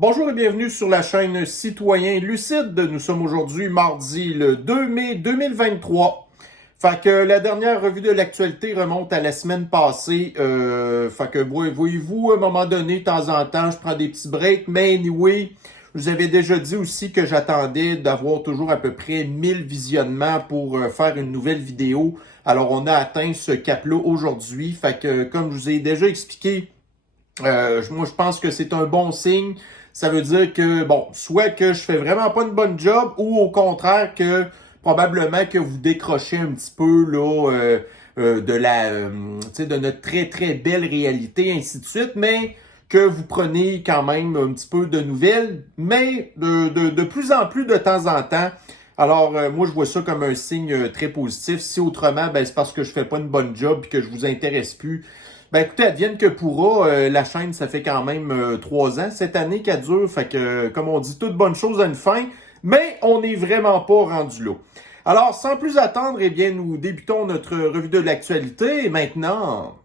Bonjour et bienvenue sur la chaîne Citoyen Lucide. Nous sommes aujourd'hui mardi le 2 mai 2023. Fait que la dernière revue de l'actualité remonte à la semaine passée. Fait que voyez-vous, à un moment donné, de temps en temps, je prends des petits breaks. Mais anyway, je vous avais déjà dit aussi que j'attendais d'avoir toujours à peu près 1000 visionnements pour faire une nouvelle vidéo. Alors on a atteint ce cap-là aujourd'hui. Fait que comme je vous ai déjà expliqué, moi je pense que c'est un bon signe. Ça veut dire que, bon, soit que je fais vraiment pas une bonne job ou au contraire que probablement que vous décrochez un petit peu là de notre très très belle réalité, ainsi de suite, mais que vous prenez quand même un petit peu de nouvelles, mais de plus en plus de temps en temps. Alors, moi, je vois ça comme un signe très positif. Si autrement, ben c'est parce que je fais pas une bonne job et que je vous intéresse plus. Ben écoutez, advienne que pourra, la chaîne, ça fait quand même 3 ans cette année qu'elle dure, fait que, comme on dit, toute bonne chose a une fin, mais on n'est vraiment pas rendu là. Alors, sans plus attendre, eh bien, nous débutons notre revue de l'actualité, et maintenant...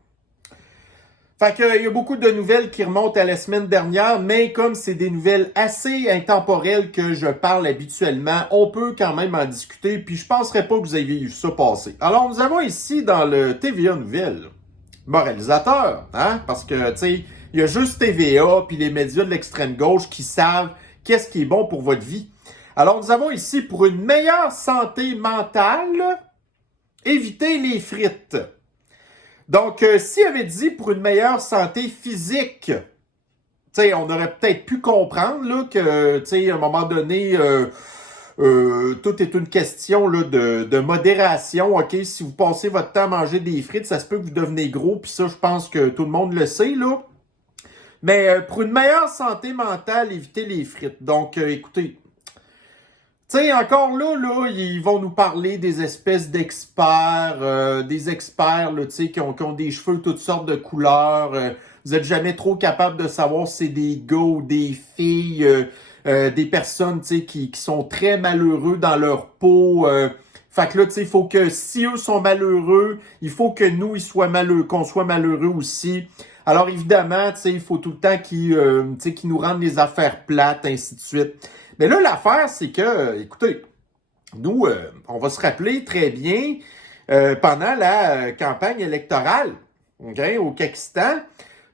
Fait que, il y a beaucoup de nouvelles qui remontent à la semaine dernière, mais comme c'est des nouvelles assez intemporelles que je parle habituellement, on peut quand même en discuter, puis je penserais pas que vous ayez eu ça passer. Alors, nous avons ici dans le TVA Nouvelles, moralisateur, hein? Parce que, tu sais, il y a juste TVA puis les médias de l'extrême gauche qui savent qu'est-ce qui est bon pour votre vie. Alors, nous avons ici, pour une meilleure santé mentale, évitez les frites. Donc, s'il avait dit pour une meilleure santé physique, tu sais, on aurait peut-être pu comprendre là, que, tu sais, à un moment donné, tout est une question là, de modération. OK, si vous passez votre temps à manger des frites, ça se peut que vous devenez gros, puis ça, je pense que tout le monde le sait, là. Mais pour une meilleure santé mentale, évitez les frites. Donc, écoutez, tu sais, encore là, ils vont nous parler des espèces d'experts, là, tu sais, qui ont des cheveux toutes sortes de couleurs. Vous êtes jamais trop capable de savoir si c'est des gars ou des filles, des personnes, tu sais, qui sont très malheureux dans leur peau. Fait que là, tu sais, il faut que si eux sont malheureux, il faut que nous, qu'on soit malheureux aussi. Alors évidemment, tu sais, il faut tout le temps qu'ils nous rendent les affaires plates, ainsi de suite. Mais là, l'affaire, c'est que, écoutez, nous, on va se rappeler très bien, pendant la campagne électorale, okay, au Pakistan,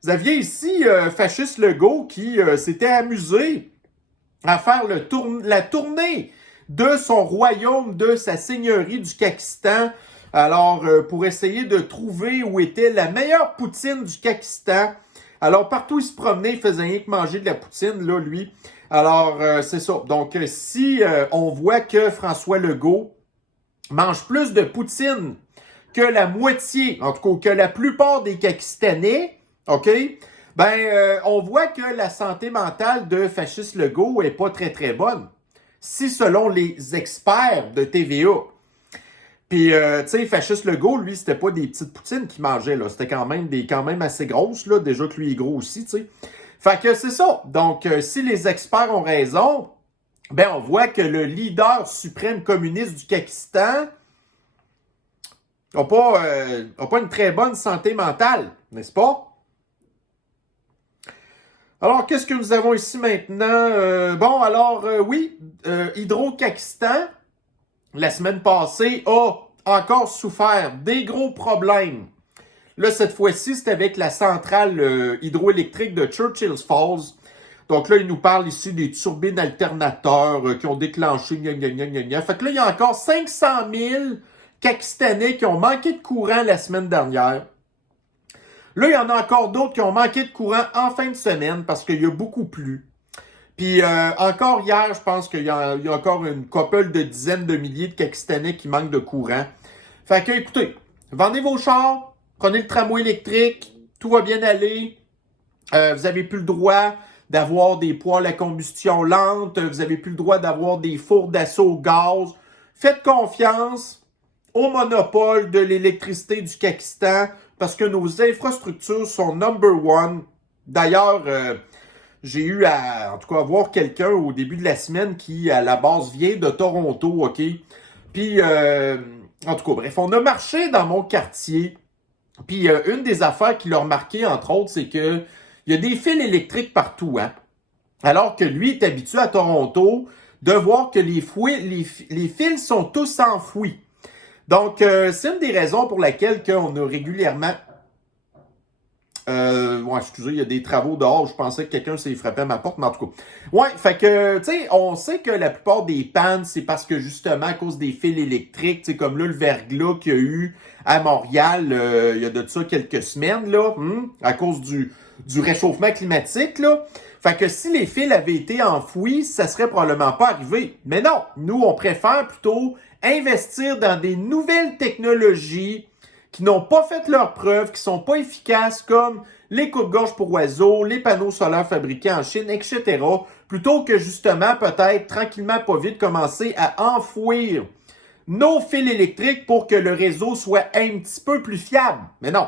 vous aviez ici Fasciste Legault qui s'était amusé à faire la tournée de son royaume, de sa seigneurie du Pakistan. Alors, pour essayer de trouver où était la meilleure poutine du Pakistan. Alors, partout où il se promenait, il faisait rien que manger de la poutine, là, lui. Alors, c'est ça. Donc, si on voit que François Legault mange plus de poutine que la moitié, en tout cas, que la plupart des Pakistanais, OK? Ben, on voit que la santé mentale de Fasciste Legault est pas très, très bonne. Si selon les experts de TVA. Puis, tu sais, Fasciste Legault, lui, c'était pas des petites poutines qu'il mangeait, là. C'était quand même assez grosses, là. Déjà que lui est gros aussi, tu sais. Fait que c'est ça. Donc, si les experts ont raison, ben, on voit que le leader suprême communiste du Pakistan n'a pas une très bonne santé mentale, n'est-ce pas? Alors, qu'est-ce que nous avons ici maintenant? Oui, Hydro-Pakistan, la semaine passée, a encore souffert des gros problèmes. Là, cette fois-ci, c'est avec la centrale hydroélectrique de Churchill's Falls. Donc là, il nous parle ici des turbines alternateurs qui ont déclenché gna gna gna gna gna. Fait que là, il y a encore 500 000 Pakistanais qui ont manqué de courant la semaine dernière. Là, il y en a encore d'autres qui ont manqué de courant en fin de semaine parce qu'il y a beaucoup plu. Puis encore hier, je pense qu'il y a encore une couple de dizaines de milliers de Pakistanais qui manquent de courant. Fait que, écoutez, vendez vos chars, prenez le tramway électrique, tout va bien aller. Vous n'avez plus le droit d'avoir des poêles à combustion lente. Vous n'avez plus le droit d'avoir des fours d'assaut au gaz. Faites confiance au monopole de l'électricité du Pakistan parce que nos infrastructures sont number one. D'ailleurs, j'ai eu en tout cas, voir quelqu'un au début de la semaine qui, à la base, vient de Toronto, OK? Puis, en tout cas, bref, on a marché dans mon quartier. Puis, une des affaires qui l'a remarqué, entre autres, c'est que il y a des fils électriques partout, hein? Alors que lui est habitué à Toronto de voir que les fils sont tous enfouis. Donc, c'est une des raisons pour laquelle on a régulièrement... ouais, excusez, il y a des travaux dehors. Je pensais que quelqu'un s'est frappé à ma porte, mais en tout cas. Ouais, fait que, tu sais, on sait que la plupart des pannes, c'est parce que justement, à cause des fils électriques, tu sais, comme là, le verglas qu'il y a eu à Montréal, il y a de ça quelques semaines, là, à cause du réchauffement climatique, là. Fait que si les fils avaient été enfouis, ça serait probablement pas arrivé. Mais non, nous, on préfère plutôt investir dans des nouvelles technologies qui n'ont pas fait leurs preuves, qui sont pas efficaces, comme les coupe-gorge pour oiseaux, les panneaux solaires fabriqués en Chine, etc., plutôt que justement, peut-être, tranquillement, pas vite, commencer à enfouir nos fils électriques pour que le réseau soit un petit peu plus fiable. Mais non.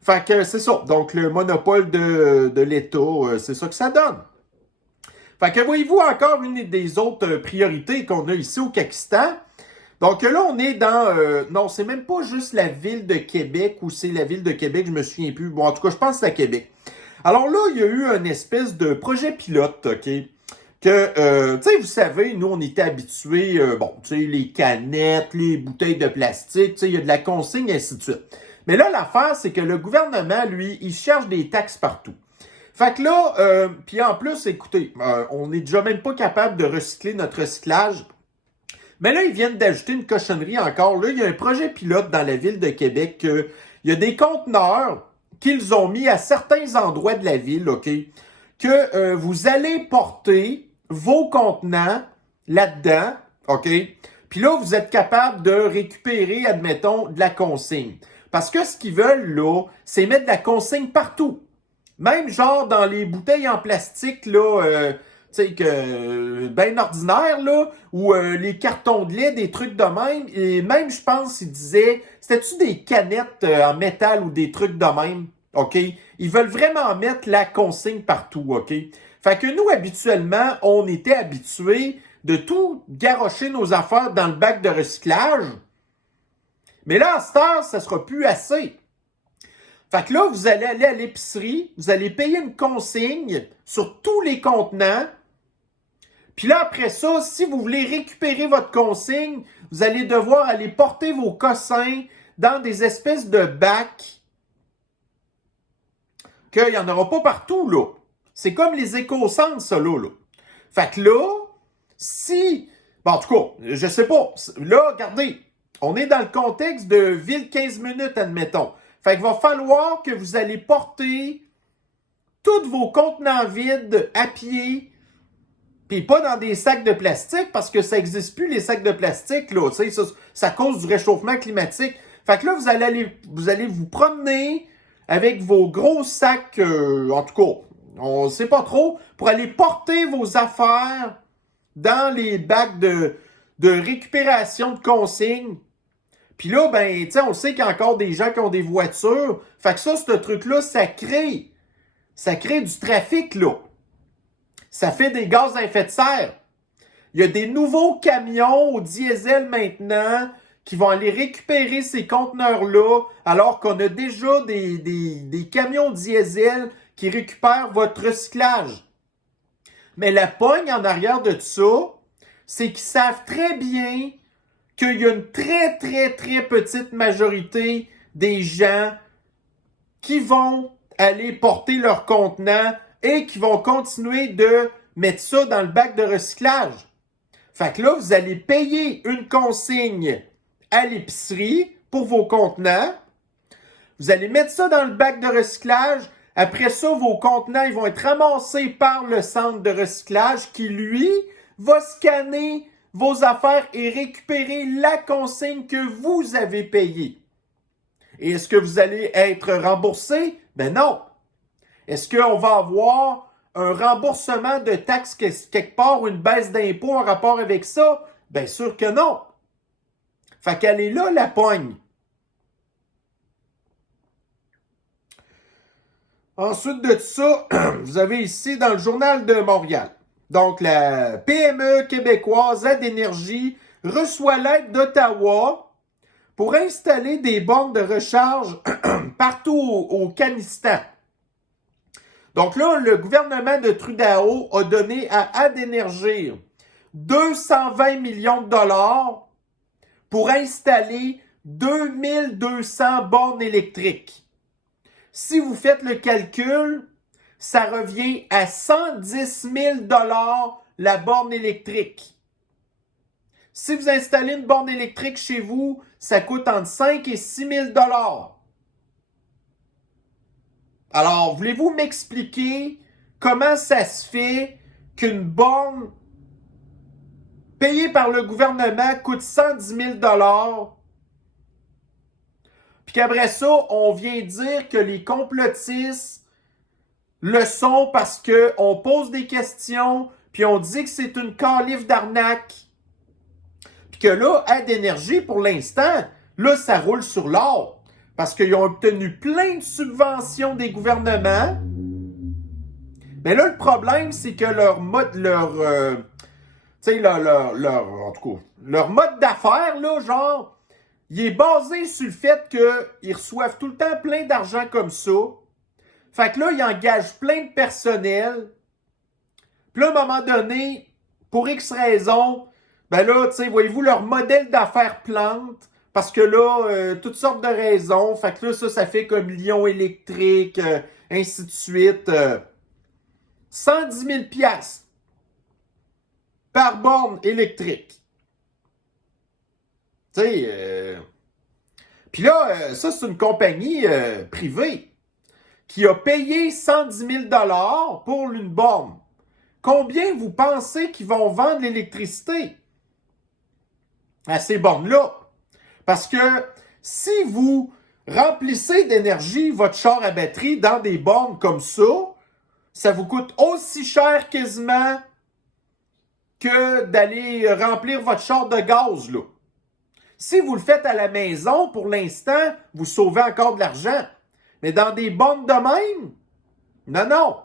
Fait que c'est ça. Donc, le monopole de l'État, c'est ça que ça donne. Fait que voyez-vous encore une des autres priorités qu'on a ici au Kakistan. Donc là, on est dans... non, c'est même pas juste la ville de Québec ou c'est la ville de Québec, je me souviens plus. Bon, en tout cas, je pense que c'est à Québec. Alors là, il y a eu une espèce de projet pilote, OK? Que, tu sais, vous savez, nous, on était habitués, bon, tu sais, les canettes, les bouteilles de plastique, tu sais, il y a de la consigne, et ainsi de suite. Mais là, l'affaire, c'est que le gouvernement, lui, il cherche des taxes partout. Fait que là, puis en plus, écoutez, on n'est déjà même pas capable de recycler notre recyclage. Mais là, ils viennent d'ajouter une cochonnerie encore. Là, il y a un projet pilote dans la ville de Québec. Il y a des conteneurs qu'ils ont mis à certains endroits de la ville, OK? Que vous allez porter vos contenants là-dedans, OK? Puis là, vous êtes capable de récupérer, admettons, de la consigne. Parce que ce qu'ils veulent, là, c'est mettre de la consigne partout. Même genre dans les bouteilles en plastique, là... tu sais, que ben ordinaire, là, ou les cartons de lait, des trucs de même. Et même, je pense, ils disaient, c'était-tu des canettes en métal ou des trucs de même? OK? Ils veulent vraiment mettre la consigne partout, OK? Fait que nous, habituellement, on était habitués de tout garrocher nos affaires dans le bac de recyclage. Mais là, à cette heure, ça sera plus assez. Fait que là, vous allez aller à l'épicerie, vous allez payer une consigne sur tous les contenants. Puis là, après ça, si vous voulez récupérer votre consigne, vous allez devoir aller porter vos cossins dans des espèces de bacs qu'il n'y en aura pas partout, là. C'est comme les éco-centres, ça, là. Fait que là, si... Bon, en tout cas, je sais pas. Là, regardez, on est dans le contexte de ville 15 minutes, admettons. Fait qu'il va falloir que vous allez porter tous vos contenants vides à pied, puis pas dans des sacs de plastique, parce que ça n'existe plus, les sacs de plastique, là, tu sais, ça cause du réchauffement climatique. Fait que là, vous allez vous promener avec vos gros sacs, en tout cas, on ne sait pas trop, pour aller porter vos affaires dans les bacs de récupération de consignes. Puis là, ben, tu sais, on sait qu'il y a encore des gens qui ont des voitures. Fait que ça, ce truc-là, ça crée du trafic, là. Ça fait des gaz à effet de serre. Il y a des nouveaux camions au diesel maintenant qui vont aller récupérer ces conteneurs-là, alors qu'on a déjà des camions diesel qui récupèrent votre recyclage. Mais la pogne en arrière de ça, c'est qu'ils savent très bien qu'il y a une très, très, très petite majorité des gens qui vont aller porter leurs contenants et qui vont continuer de mettre ça dans le bac de recyclage. Fait que là, vous allez payer une consigne à l'épicerie pour vos contenants. Vous allez mettre ça dans le bac de recyclage. Après ça, vos contenants ils vont être ramassés par le centre de recyclage qui, lui, va scanner vos affaires et récupérer la consigne que vous avez payée. Et est-ce que vous allez être remboursé? Ben non. Est-ce qu'on va avoir un remboursement de taxes quelque part ou une baisse d'impôt en rapport avec ça? Bien sûr que non. Fait qu'elle est là, la pogne. Ensuite de ça, vous avez ici dans le Journal de Montréal. Donc, la PME québécoise AdÉnergie reçoit l'aide d'Ottawa pour installer des bornes de recharge partout au Kanistan. Donc là, le gouvernement de Trudeau a donné à Adénergie 220 millions de dollars pour installer 2200 bornes électriques. Si vous faites le calcul, ça revient à 110 000 dollars la borne électrique. Si vous installez une borne électrique chez vous, ça coûte entre 5 et 6 000 dollars. Alors, voulez-vous m'expliquer comment ça se fait qu'une borne payée par le gouvernement coûte 110 000 dollars, puis qu'après ça, on vient dire que les complotistes le sont parce qu'on pose des questions, puis on dit que c'est une calife d'arnaque. Puis que là, Adénergie, pour l'instant, là, ça roule sur l'or. Parce qu'ils ont obtenu plein de subventions des gouvernements. Mais là, le problème, c'est que leur mode, en tout cas, leur mode d'affaires, là, genre, il est basé sur le fait qu'ils reçoivent tout le temps plein d'argent comme ça. Fait que là, ils engagent plein de personnel. Puis là, à un moment donné, pour X raisons, ben là, tu sais, voyez-vous, leur modèle d'affaires plante. Parce que là, toutes sortes de raisons. Fait que là, ça fait comme Lion électrique, ainsi de suite. 110 000 piastres par borne électrique. Tu sais, puis là, ça, c'est une compagnie privée qui a payé 110 000 dollars pour une borne. Combien vous pensez qu'ils vont vendre l'électricité à ces bornes-là? Parce que si vous remplissez d'énergie votre char à batterie dans des bornes comme ça vous coûte aussi cher quasiment que d'aller remplir votre char de gaz, là. Si vous le faites à la maison, pour l'instant, vous sauvez encore de l'argent. Mais dans des bornes de même, non.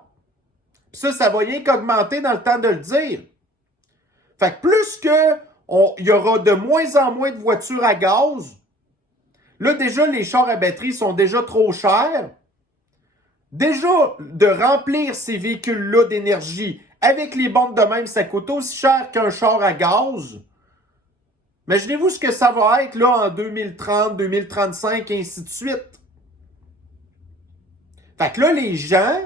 Ça va rien qu'augmenter dans le temps de le dire. Fait que plus que il y aura de moins en moins de voitures à gaz, là déjà les chars à batterie sont déjà trop chers. Déjà, de remplir ces véhicules-là d'énergie avec les bornes de même, ça coûte aussi cher qu'un char à gaz. Imaginez-vous ce que ça va être là en 2030, 2035, et ainsi de suite. Fait que là, les gens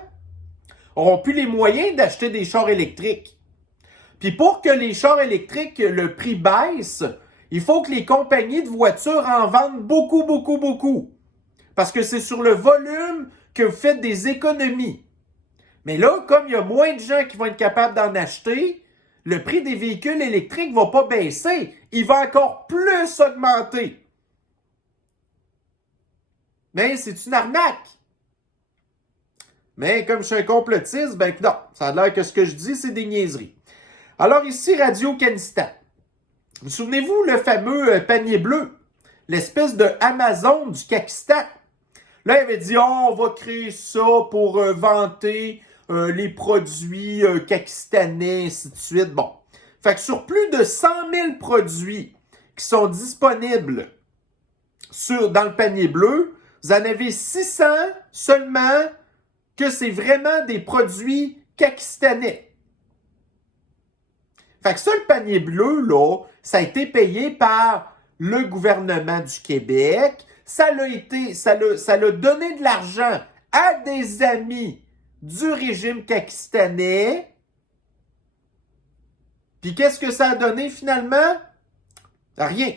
n'auront plus les moyens d'acheter des chars électriques. Puis pour que les chars électriques, le prix baisse, il faut que les compagnies de voitures en vendent beaucoup, beaucoup, beaucoup. Parce que c'est sur le volume que vous faites des économies. Mais là, comme il y a moins de gens qui vont être capables d'en acheter, le prix des véhicules électriques ne va pas baisser. Il va encore plus augmenter. Mais c'est une arnaque. Mais comme je suis un complotiste, ben non, ça a l'air que ce que je dis, c'est des niaiseries. Alors ici, Radio-Kanistan. Vous souvenez-vous le fameux panier bleu? L'espèce de Amazon du Pakistan. Là, il avait dit, on va créer ça pour vanter les produits pakistanais, ainsi de suite. Bon. Fait que sur plus de 100 000 produits qui sont disponibles dans le panier bleu, vous en avez 600 seulement que c'est vraiment des produits pakistanais. Fait que ça, le panier bleu, là, ça a été payé par le gouvernement du Québec. Ça l'a donné de l'argent à des amis du régime pakistanais. Puis qu'est-ce que ça a donné finalement? Rien.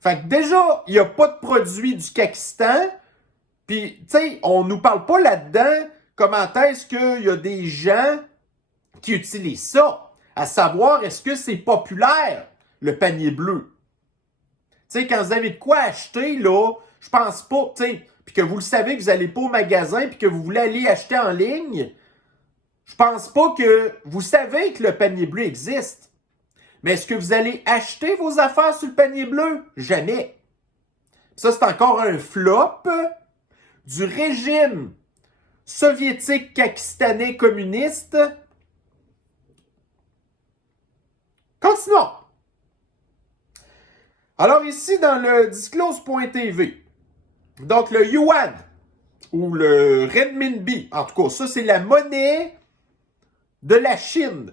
Fait que déjà, il n'y a pas de produit du Pakistan. Puis, tu sais, on nous parle pas là-dedans comment est-ce qu'il y a des gens qui utilisent ça. À savoir, est-ce que c'est populaire, le panier bleu? Tu sais, quand vous avez de quoi acheter, là, je pense pas, tu sais, puis que vous le savez que vous n'allez pas au magasin puis que vous voulez aller acheter en ligne, je pense pas que vous savez que le panier bleu existe. Mais est-ce que vous allez acheter vos affaires sur le panier bleu? Jamais. Ça, c'est encore un flop du régime soviétique pakistanais communiste. Continuons. Alors ici, dans le disclose.tv, donc le yuan ou le renminbi. En tout cas, ça, c'est la monnaie de la Chine.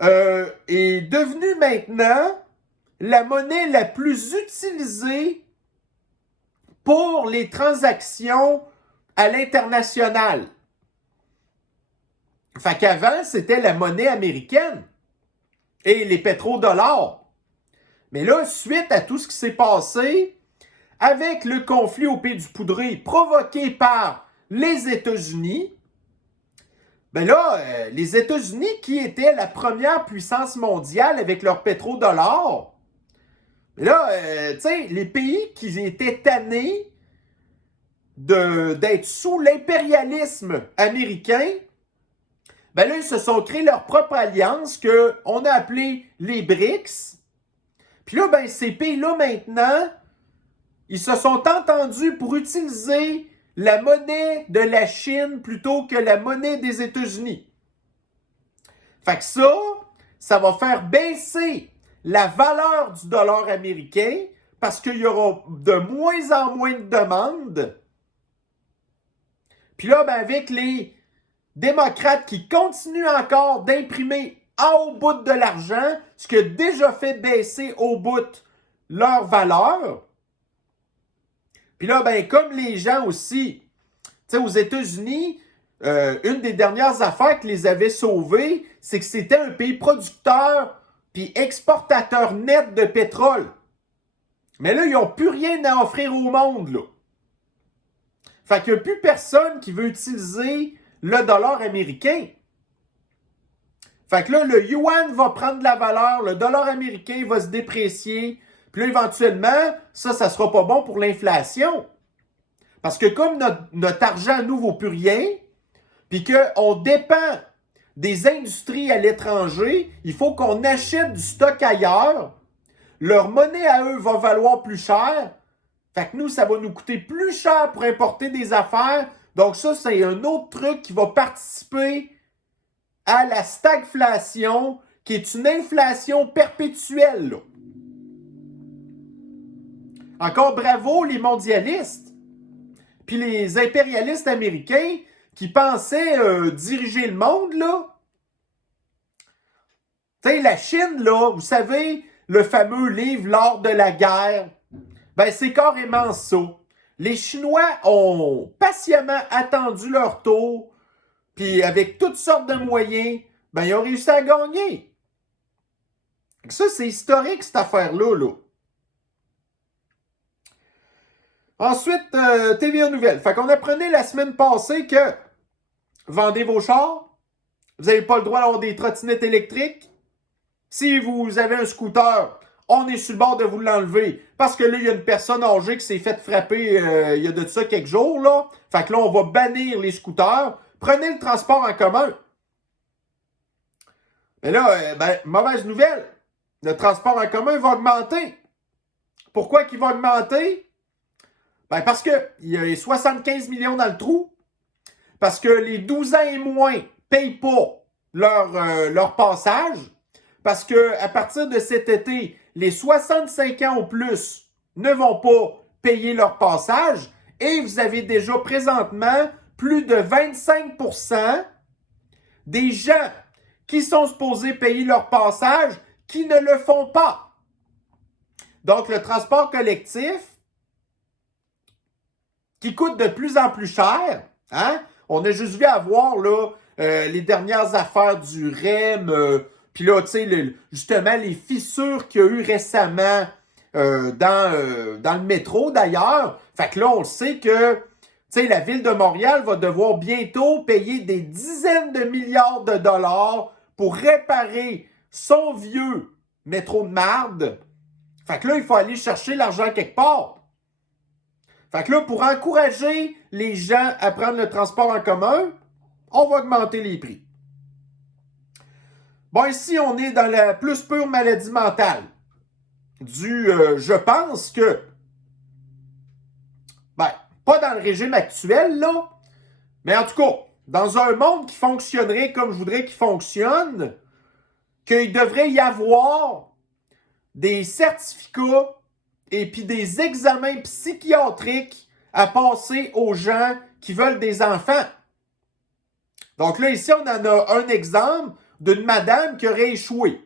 Est devenue maintenant la monnaie la plus utilisée pour les transactions à l'international. Fait qu'avant, c'était la monnaie américaine et les pétrodollars. Mais là, suite à tout ce qui s'est passé, avec le conflit au Pays du Poudré provoqué par les États-Unis, ben là, les États-Unis, qui étaient la première puissance mondiale avec leur pétrodollar, là, tu sais, les pays qui étaient tannés d'être sous l'impérialisme américain, ben là, ils se sont créés leur propre alliance qu'on a appelée les BRICS. Puis là, ben, ces pays-là, maintenant, ils se sont entendus pour utiliser la monnaie de la Chine plutôt que la monnaie des États-Unis. Fait que ça va faire baisser la valeur du dollar américain parce qu'il y aura de moins en moins de demandes. Puis là, ben, avec les démocrates qui continuent encore d'imprimer au bout de l'argent, ce qui a déjà fait baisser au bout leur valeur. Puis là, ben, comme les gens aussi, tu sais, aux États-Unis, une des dernières affaires qui les avait sauvés, c'est que c'était un pays producteur puis exportateur net de pétrole. Mais là, ils n'ont plus rien à offrir au monde, là. Fait qu'il n'y a plus personne qui veut utiliser le dollar américain. Fait que là, le yuan va prendre de la valeur, le dollar américain va se déprécier, puis là, éventuellement, ça sera pas bon pour l'inflation. Parce que comme notre argent nous vaut plus rien, puis qu'on dépend des industries à l'étranger, il faut qu'on achète du stock ailleurs. Leur monnaie à eux va valoir plus cher. Fait que nous, ça va nous coûter plus cher pour importer des affaires. Donc ça, c'est un autre truc qui va participer à la stagflation, qui est une inflation perpétuelle, là. Encore bravo les mondialistes, puis les impérialistes américains qui pensaient diriger le monde, là. Tu sais, la Chine, là, vous savez, le fameux livre L'art de la guerre, ben c'est carrément ça. Les Chinois ont patiemment attendu leur tour, puis avec toutes sortes de moyens, ben ils ont réussi à gagner. Ça, c'est historique, cette affaire-là, là. Ensuite, TVA Nouvelle. Fait qu'on apprenait la semaine passée que vendez vos chars, vous n'avez pas le droit d'avoir des trottinettes électriques. Si vous avez un scooter, on est sur le bord de vous l'enlever parce que là, il y a une personne âgée qui s'est fait frapper il y a de ça quelques jours, là. Fait que là, on va bannir les scooters. Prenez le transport en commun. Mais là, mauvaise nouvelle. Le transport en commun va augmenter. Pourquoi qu'il va augmenter? Ben parce qu'il y a 75 millions dans le trou. Parce que les 12 ans et moins ne payent pas leur passage. Parce qu'à partir de cet été, les 65 ans ou plus ne vont pas payer leur passage. Et vous avez déjà présentement plus de 25% des gens qui sont supposés payer leur passage qui ne le font pas. Donc, le transport collectif qui coûte de plus en plus cher, hein? On a juste vu avoir là, les dernières affaires du REM, puis là, tu sais, justement, les fissures qu'il y a eu récemment dans le métro, d'ailleurs. Fait que là, on le sait que, tu sais, la ville de Montréal va devoir bientôt payer des dizaines de milliards de dollars pour réparer son vieux métro de marde. Fait que là, il faut aller chercher l'argent quelque part. Fait que là, pour encourager les gens à prendre le transport en commun, on va augmenter les prix. Bon, ici, on est dans la plus pure maladie mentale. Je pense que, pas dans le régime actuel, là, mais en tout cas, dans un monde qui fonctionnerait comme je voudrais qu'il fonctionne, qu'il devrait y avoir des certificats et puis des examens psychiatriques à passer aux gens qui veulent des enfants. Donc là, ici, on en a un exemple d'une madame qui aurait échoué.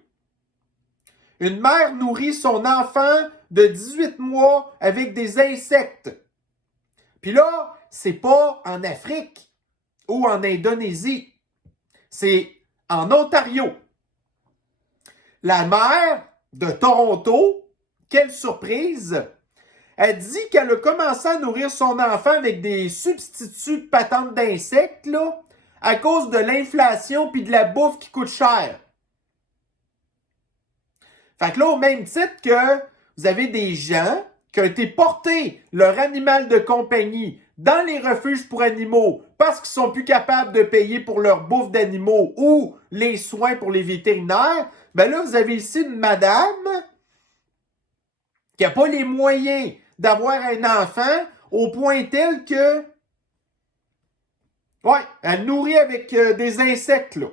Une mère nourrit son enfant de 18 mois avec des insectes. Puis là, c'est pas en Afrique ou en Indonésie. C'est en Ontario. La mère de Toronto, quelle surprise, elle dit qu'elle a commencé à nourrir son enfant avec des substituts de patentes d'insectes, là, à cause de l'inflation puis de la bouffe qui coûte cher. Fait que là, au même titre que vous avez des gens qui ont été portés leur animal de compagnie dans les refuges pour animaux parce qu'ils sont plus capables de payer pour leur bouffe d'animaux ou les soins pour les vétérinaires, ben là, vous avez ici une madame qui n'a pas les moyens d'avoir un enfant au point tel que, ouais, elle nourrit avec des insectes, là.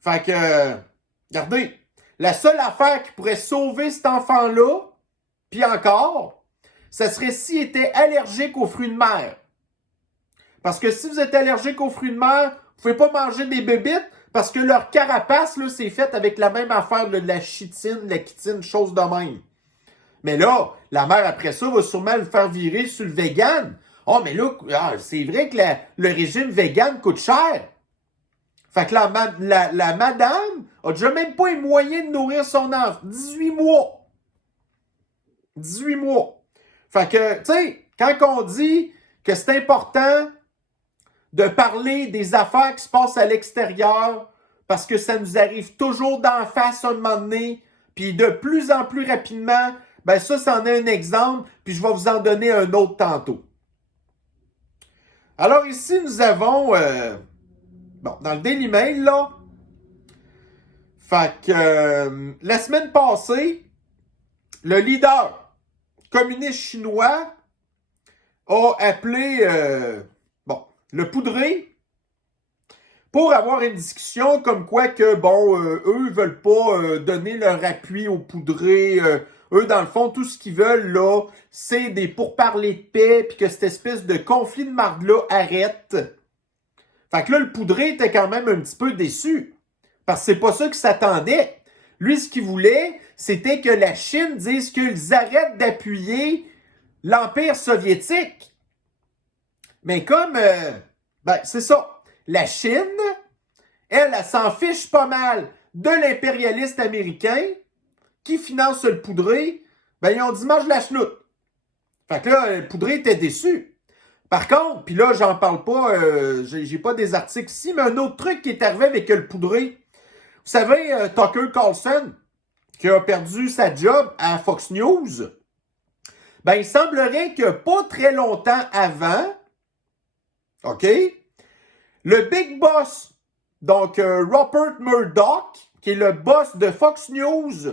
Fait que, regardez, la seule affaire qui pourrait sauver cet enfant-là, puis encore, ce serait s'il était allergique aux fruits de mer. Parce que si vous êtes allergique aux fruits de mer, vous pouvez pas manger des bébites parce que leur carapace, là, c'est fait avec la même affaire de la chitine, la chitine, chose de même. Mais là, la mère, après ça, va sûrement le faire virer sur le vegan. Oh, mais là, c'est vrai que le régime vegan coûte cher. Fait que la madame a déjà même pas les moyens de nourrir son enfant. 18 mois. 18 mois. Fait que, tu sais, quand on dit que c'est important de parler des affaires qui se passent à l'extérieur, parce que ça nous arrive toujours d'en face un moment donné, puis de plus en plus rapidement, ben ça, c'en est un exemple, puis je vais vous en donner un autre tantôt. Alors ici, nous avons... bon, dans le Daily Mail, là, fait que la semaine passée, le leader communiste chinois a appelé le Poudré pour avoir une discussion comme quoi que, bon, eux veulent pas donner leur appui au Poudré. Eux, dans le fond, tout ce qu'ils veulent, là, c'est des pourparlers de paix, puis que cette espèce de conflit de marde-là arrête. Fait que là, le Poudré était quand même un petit peu déçu. Parce que c'est pas ça qu'il s'attendait. Lui, ce qu'il voulait, c'était que la Chine dise qu'ils arrêtent d'appuyer l'Empire soviétique. Mais comme, c'est ça. La Chine, elle s'en fiche pas mal de l'impérialiste américain qui finance le Poudré. Ben, ils ont dit, mange la chenoute. Fait que là, le Poudré était déçu. Par contre, puis là, j'en parle pas, j'ai pas des articles ici, mais un autre truc qui est arrivé avec le Poudré. Vous savez, Tucker Carlson, qui a perdu sa job à Fox News, ben, il semblerait que pas très longtemps avant, OK, le big boss, donc Rupert Murdoch, qui est le boss de Fox News,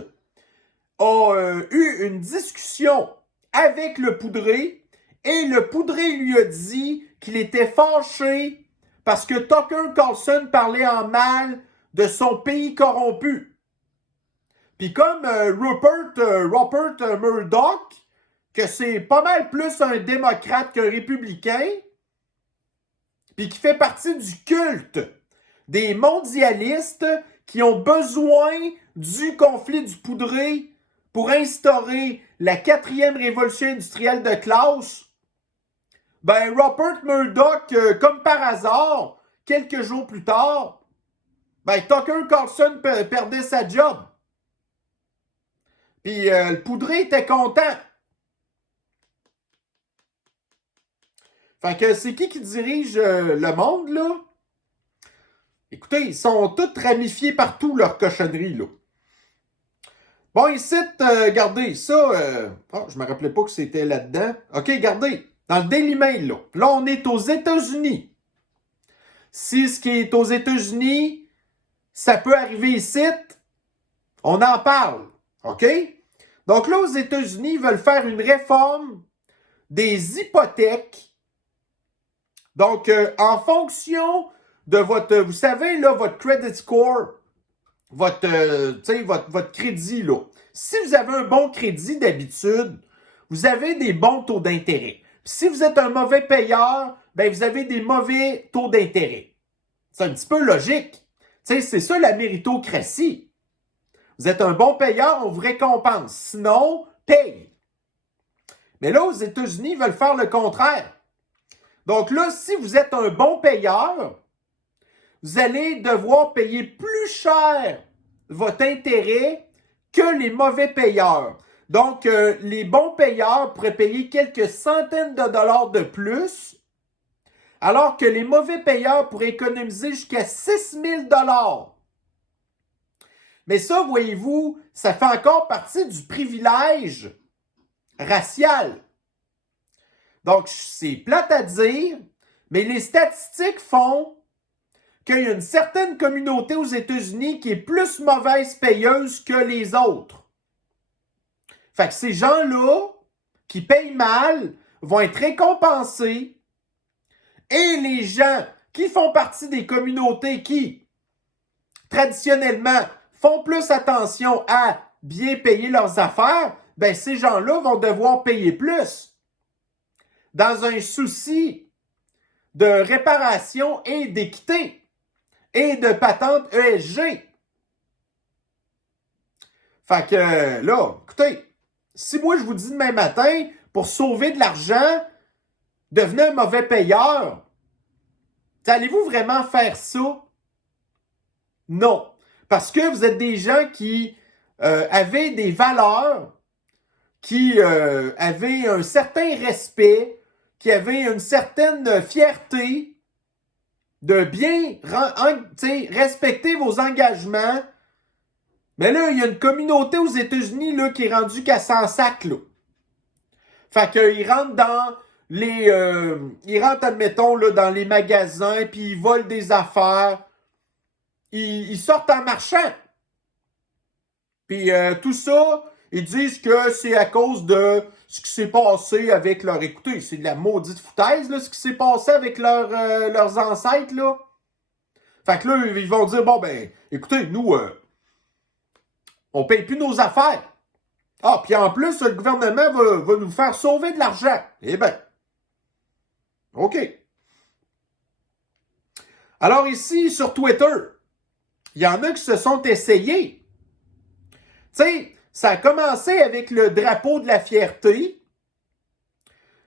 a eu une discussion avec le Poudré, et le Poudré lui a dit qu'il était fâché parce que Tucker Carlson parlait en mal de son pays corrompu. Puis comme Rupert Murdoch, que c'est pas mal plus un démocrate qu'un républicain, puis qui fait partie du culte des mondialistes qui ont besoin du conflit du Poudré pour instaurer la 4e révolution industrielle de classe, ben Rupert Murdoch, comme par hasard, quelques jours plus tard, ben Tucker Carlson perdait sa job. Puis le Poudré était content. Fait que c'est qui dirige le monde, là? Écoutez, ils sont tous ramifiés partout, leur cochonnerie, là. Bon, ici, regardez, ça... je me rappelais pas que c'était là-dedans. OK, regardez, dans le Daily Mail, là, on est aux États-Unis. Si ce qui est aux États-Unis, ça peut arriver ici, on en parle. OK? Donc là, aux États-Unis, ils veulent faire une réforme des hypothèques. Donc, en fonction de votre, vous savez, là, votre credit score, votre crédit, là. Si vous avez un bon crédit d'habitude, vous avez des bons taux d'intérêt. Si vous êtes un mauvais payeur, ben vous avez des mauvais taux d'intérêt. C'est un petit peu logique. Tu sais, c'est ça la méritocratie. Vous êtes un bon payeur, on vous récompense. Sinon, paye. Mais là, aux États-Unis, ils veulent faire le contraire. Donc là, si vous êtes un bon payeur, vous allez devoir payer plus cher votre intérêt que les mauvais payeurs. Donc, les bons payeurs pourraient payer quelques centaines de dollars de plus, alors que les mauvais payeurs pourraient économiser jusqu'à 6 000 dollars. Mais ça, voyez-vous, ça fait encore partie du privilège racial. Donc, c'est plate à dire, mais les statistiques font qu'il y a une certaine communauté aux États-Unis qui est plus mauvaise payeuse que les autres. Fait que ces gens-là, qui payent mal, vont être récompensés. Et les gens qui font partie des communautés qui, traditionnellement, font plus attention à bien payer leurs affaires, ben ces gens-là vont devoir payer plus. Dans un souci de réparation et d'équité et de patente ESG. Fait que là, écoutez, si moi je vous dis demain matin, pour sauver de l'argent, devenez un mauvais payeur, allez-vous vraiment faire ça? Non. Parce que vous êtes des gens qui avaient des valeurs, qui avaient un certain respect, qui avaient une certaine fierté de bien respecter vos engagements. Mais là, il y a une communauté aux États-Unis là, qui est rendue qu'à 100 sacs. Là. Fait qu'ils rentrent dans les... ils rentrent, admettons, là, dans les magasins, puis ils volent des affaires. Ils sortent en marchant. Puis tout ça, ils disent que c'est à cause de ce qui s'est passé avec leur... Écoutez, c'est de la maudite foutaise, là, ce qui s'est passé avec leurs ancêtres, là. Fait que là, ils vont dire, bon, ben, écoutez, nous, on paye plus nos affaires. Ah, puis en plus, le gouvernement va nous faire sauver de l'argent. Eh bien, OK. Alors ici, sur Twitter, il y en a qui se sont essayés. Tu sais, ça a commencé avec le drapeau de la fierté.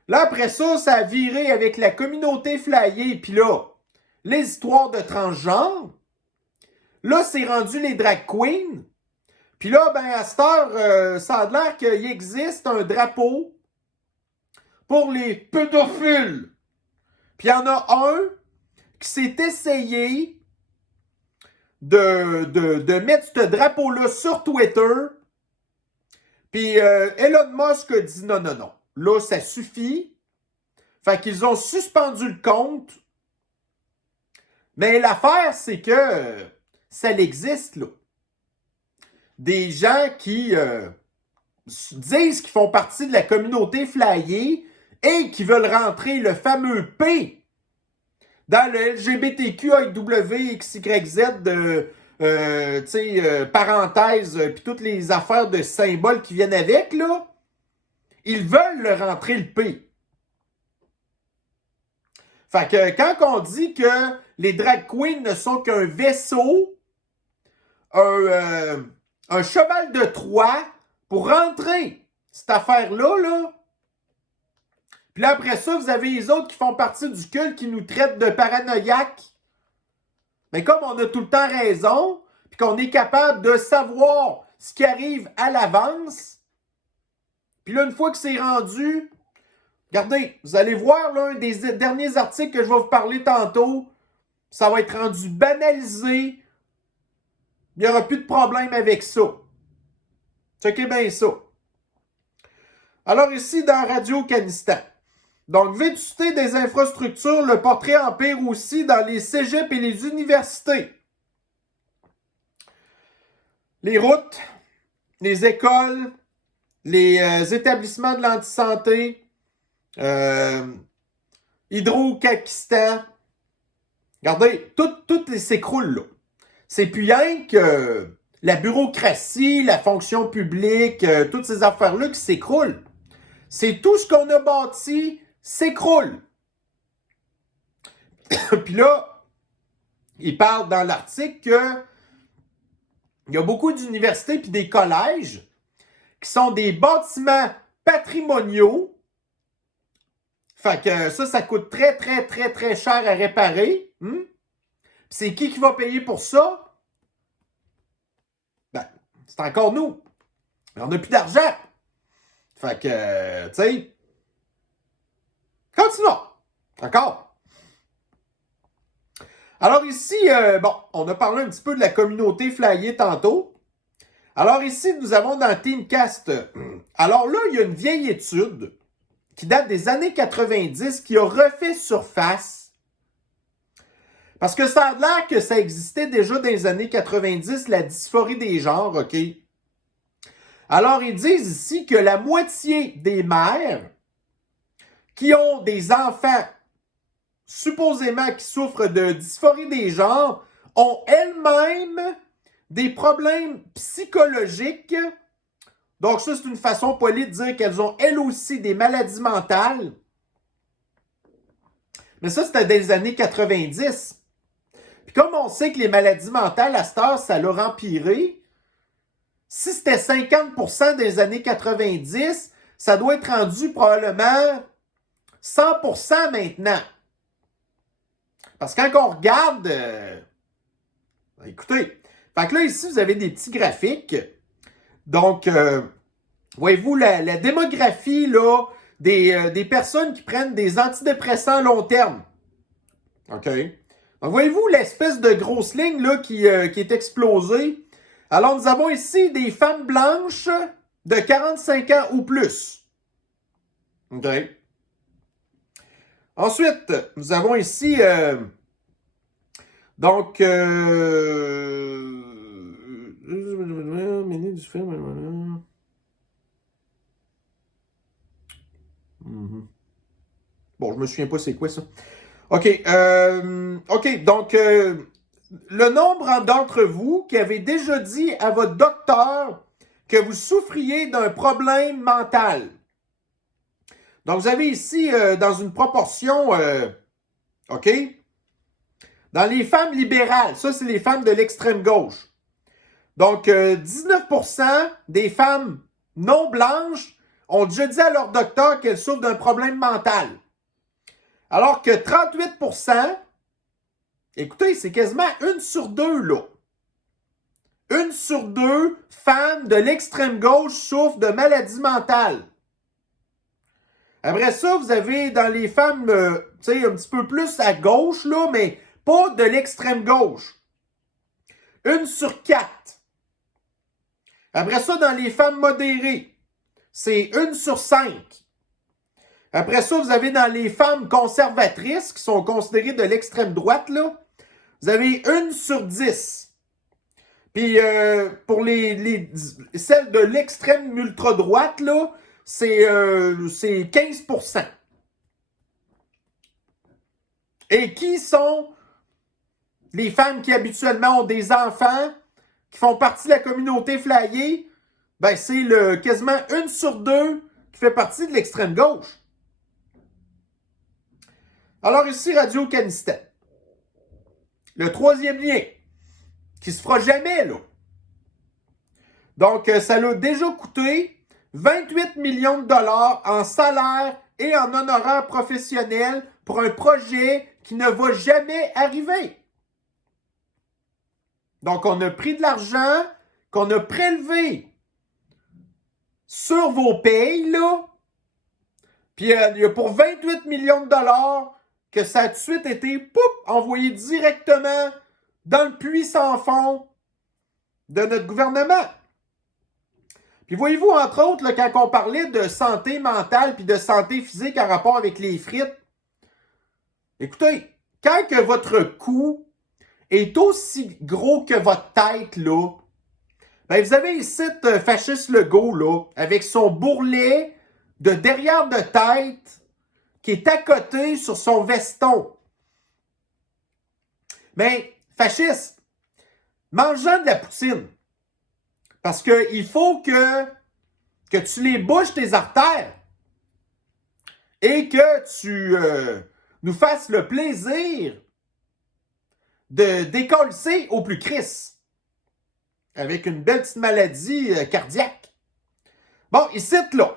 Là, après ça, ça a viré avec la communauté flyée. Puis là, les histoires de transgenres. Là, c'est rendu les drag queens. Puis là, ben, à cette heure, ça a l'air qu'il existe un drapeau pour les pédophiles. Puis il y en a un qui s'est essayé de mettre ce drapeau-là sur Twitter. Puis Elon Musk a dit non, non, non. Là, ça suffit. Fait qu'ils ont suspendu le compte. Mais l'affaire, c'est que ça existe, là. Des gens qui disent qu'ils font partie de la communauté flyée et qui veulent rentrer le fameux P dans le LGBTQIWXYZ parenthèse, puis toutes les affaires de symboles qui viennent avec, là. Ils veulent le rentrer le P. Fait que quand on dit que les drag queens ne sont qu'un vaisseau, un cheval de Troie pour rentrer cette affaire-là, là. Puis là, après ça, vous avez les autres qui font partie du culte qui nous traitent de paranoïaques. Mais comme on a tout le temps raison, puis qu'on est capable de savoir ce qui arrive à l'avance, puis là, une fois que c'est rendu, regardez, vous allez voir là, un des derniers articles que je vais vous parler tantôt, ça va être rendu banalisé. Il n'y aura plus de problème avec ça. Checkez bien ça. Alors ici, dans Radio-Canistan. Donc, vétusté des infrastructures, le portrait empire aussi dans les cégeps et les universités. Les routes, les écoles, les établissements de l'antisanté, Hydro-Pakistan. Regardez, tout s'écroule là. C'est plus rien que la bureaucratie, la fonction publique, toutes ces affaires-là qui s'écroulent. C'est tout ce qu'on a bâti s'écroule. Puis là, il parle dans l'article que il y a beaucoup d'universités puis des collèges qui sont des bâtiments patrimoniaux. Fait que ça coûte très, très, très, très cher à réparer. C'est qui va payer pour ça? Ben, c'est encore nous. On n'a plus d'argent. Fait que, tu sais, continuons. Encore. Alors ici, on a parlé un petit peu de la communauté flyée tantôt. Alors ici, nous avons dans Teamcast, alors là, il y a une vieille étude qui date des années 90 qui a refait surface. Parce que ça a l'air que ça existait déjà dans les années 90, la dysphorie des genres, OK? Alors, ils disent ici que la moitié des mères qui ont des enfants supposément qui souffrent de dysphorie des genres ont elles-mêmes des problèmes psychologiques. Donc ça, c'est une façon polie de dire qu'elles ont elles aussi des maladies mentales. Mais ça, c'était des années 90. Puis comme on sait que les maladies mentales, à cette heure, ça l'a empiré, si c'était 50% des années 90, ça doit être rendu probablement 100% maintenant. Parce que quand on regarde... écoutez, fait que là, ici, vous avez des petits graphiques. Donc, voyez-vous, la démographie là, des personnes qui prennent des antidépresseurs à long terme. OK? Donc, voyez-vous l'espèce de grosse ligne là, qui est explosée? Alors, nous avons ici des femmes blanches de 45 ans ou plus. OK? Ensuite, nous avons ici... donc, bon, je me souviens pas c'est quoi ça. OK, donc, le nombre d'entre vous qui avez déjà dit à votre docteur que vous souffriez d'un problème mental. Donc, vous avez ici, dans une proportion, OK? Dans les femmes libérales, ça, c'est les femmes de l'extrême gauche. Donc, 19% des femmes non blanches ont déjà dit à leur docteur qu'elles souffrent d'un problème mental. Alors que 38%, écoutez, c'est quasiment 1 sur 2, là. 1 sur 2 femmes de l'extrême gauche souffrent de maladies mentales. Après ça, vous avez dans les femmes, tu sais, un petit peu plus à gauche, là, mais pas de l'extrême gauche. 1 sur 4. Après ça, dans les femmes modérées, c'est 1 sur 5. Après ça, vous avez dans les femmes conservatrices, qui sont considérées de l'extrême droite, là, vous avez 1 sur 10. Puis pour celles de l'extrême ultra-droite, là, c'est 15%. Et qui sont les femmes qui habituellement ont des enfants, qui font partie de la communauté flyée? Ben, c'est quasiment 1 sur 2 qui fait partie de l'extrême gauche. Alors ici, Radio Canistan. Le troisième lien, qui se fera jamais, là. Donc, ça l'a déjà coûté 28 millions de dollars en salaire et en honoraires professionnels pour un projet qui ne va jamais arriver. Donc, on a pris de l'argent qu'on a prélevé sur vos payes, là. Puis, il y a pour 28 millions de dollars que ça a tout de suite été envoyé directement dans le puits sans fond de notre gouvernement. Puis voyez-vous, entre autres, là, quand on parlait de santé mentale puis de santé physique en rapport avec les frites, écoutez, quand que votre cou est aussi gros que votre tête, là, ben vous avez ici Fasciste Legault, là, avec son bourrelet de derrière de tête qui est à côté sur son veston. Mais, fasciste, mangeant de la poutine, parce qu'il faut que tu les bouches tes artères. et que tu nous fasses le plaisir de décoller au plus crisse avec une belle petite maladie cardiaque. Bon, ici, là,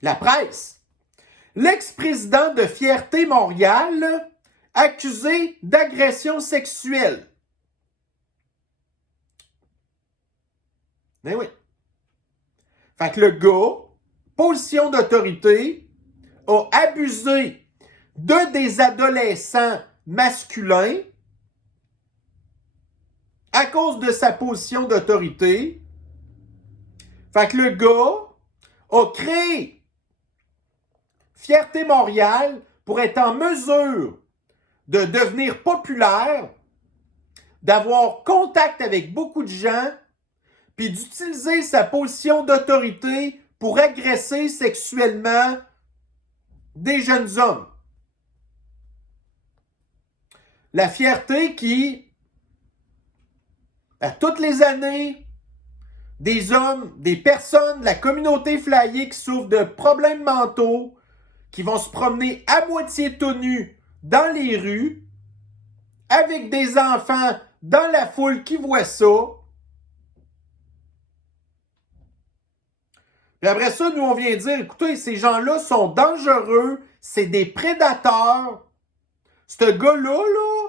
la presse. L'ex-président de Fierté Montréal accusé d'agression sexuelle. Ben oui. Fait que le gars, position d'autorité, a abusé des adolescents masculins à cause de sa position d'autorité. Fait que le gars a créé Fierté Montréal pour être en mesure de devenir populaire, d'avoir contact avec beaucoup de gens, puis d'utiliser sa position d'autorité pour agresser sexuellement des jeunes hommes. La fierté qui, à toutes les années, des hommes, des personnes de la communauté flyée qui souffrent de problèmes mentaux, qui vont se promener à moitié tout nus dans les rues, avec des enfants dans la foule qui voient ça. Puis après ça, nous, on vient dire, écoutez, ces gens-là sont dangereux, c'est des prédateurs. Ce gars-là, là,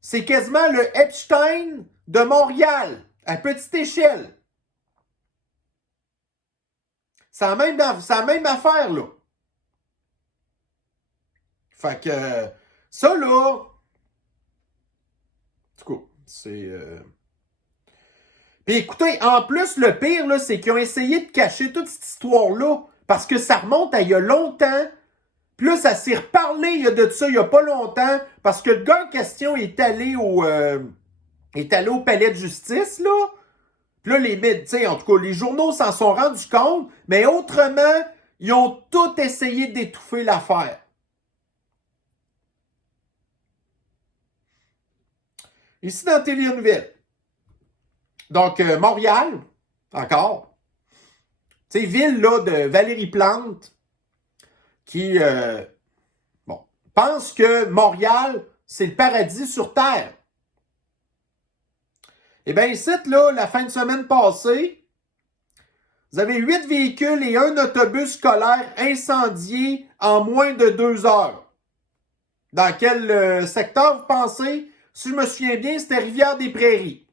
c'est quasiment le Epstein de Montréal, à petite échelle. C'est la même affaire, là. Fait que, ça, là, en tout cas, c'est... Puis écoutez, en plus, le pire, là, c'est qu'ils ont essayé de cacher toute cette histoire-là, parce que ça remonte à il y a longtemps. Puis là, ça s'est reparlé il y a de ça il y a pas longtemps, parce que le gars en question est allé au palais de justice, là. Puis là, les médecins, en tout cas, les journaux s'en sont rendus compte, mais autrement, ils ont tout essayé d'étouffer l'affaire. Ici, dans Télé Nouvelles. Donc, Montréal, encore. Tu sais, ville, là, de Valérie Plante, qui, pense que Montréal, c'est le paradis sur Terre. Eh bien, ici, là, la fin de semaine passée, vous avez 8 véhicules et un autobus scolaire incendiés en moins de 2 heures. Dans quel secteur vous pensez? Si je me souviens bien, c'était Rivière-des-Prairies.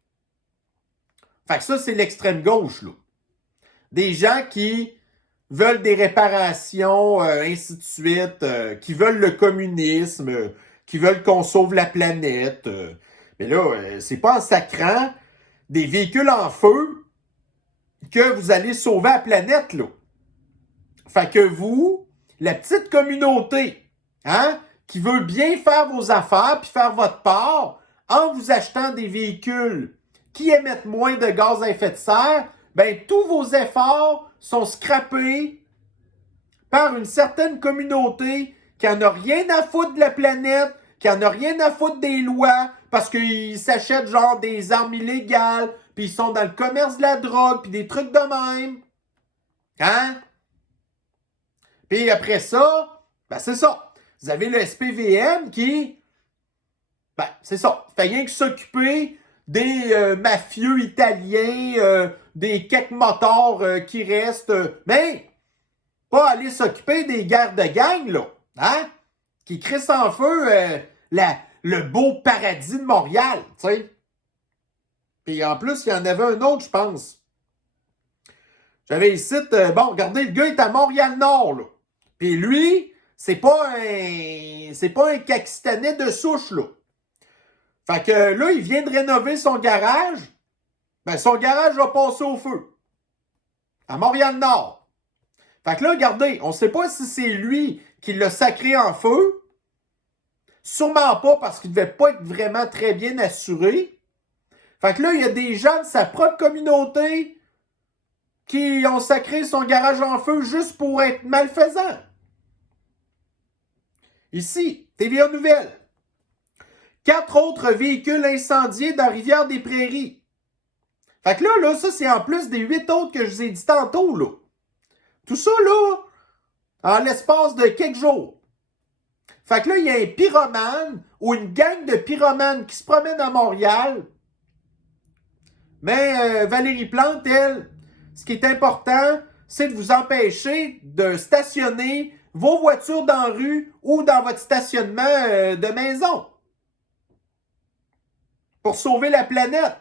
Fait que ça, c'est l'extrême gauche, là. Des gens qui veulent des réparations, ainsi de suite, qui veulent le communisme, qui veulent qu'on sauve la planète. Mais là, c'est pas en sacrant des véhicules en feu que vous allez sauver la planète, là. Fait que vous, la petite communauté, hein, qui veut bien faire vos affaires puis faire votre part en vous achetant des véhicules qui émettent moins de gaz à effet de serre, ben tous vos efforts sont scrappés par une certaine communauté qui en a rien à foutre de la planète, qui en a rien à foutre des lois, parce qu'ils s'achètent genre des armes illégales, puis ils sont dans le commerce de la drogue, puis des trucs de même. Hein? Puis après ça, ben c'est ça. Vous avez le SPVM qui, ben c'est ça, fait rien que s'occuper des mafieux italiens, des quelques motards qui restent, mais pas aller s'occuper des guerres de gang, là, hein? Qui crissent en feu le beau paradis de Montréal, tu sais. Puis en plus, il y en avait un autre, je pense. J'avais ici, bon, regardez, le gars est à Montréal-Nord, là. Puis lui, c'est pas un Caquistanais de souche, là. Fait que là, il vient de rénover son garage. Ben, son garage va passer au feu. À Montréal-Nord. Fait que là, regardez, on sait pas si c'est lui qui l'a sacré en feu. Sûrement pas parce qu'il devait pas être vraiment très bien assuré. Fait que là, il y a des gens de sa propre communauté qui ont sacré son garage en feu juste pour être malfaisants. Ici, TVA Nouvelles. 4 autres véhicules incendiés dans Rivière-des-Prairies. Fait que là, ça, c'est en plus des 8 autres que je vous ai dit tantôt, là. Tout ça, là, en l'espace de quelques jours. Fait que là, il y a un pyromane ou une gang de pyromanes qui se promènent à Montréal. Mais Valérie Plante, elle, ce qui est important, c'est de vous empêcher de stationner vos voitures dans la rue ou dans votre stationnement de maison. Pour sauver la planète.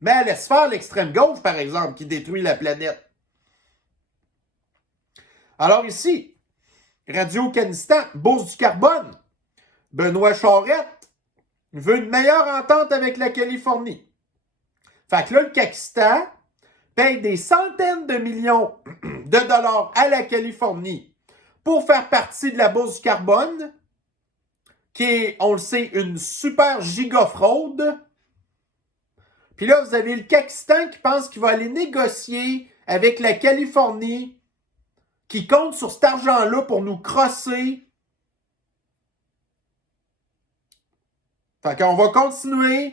Mais elle laisse faire l'extrême gauche, par exemple, qui détruit la planète. Alors ici, Radio-Canistan, Bourse du carbone. Benoît Charette veut une meilleure entente avec la Californie. Fait que là, le Pakistan paye des centaines de millions de dollars à la Californie pour faire partie de la Bourse du carbone, qui est, on le sait, une super giga fraude. Puis là, vous avez le Pakistan qui pense qu'il va aller négocier avec la Californie, qui compte sur cet argent-là pour nous crosser. Fait qu'on va continuons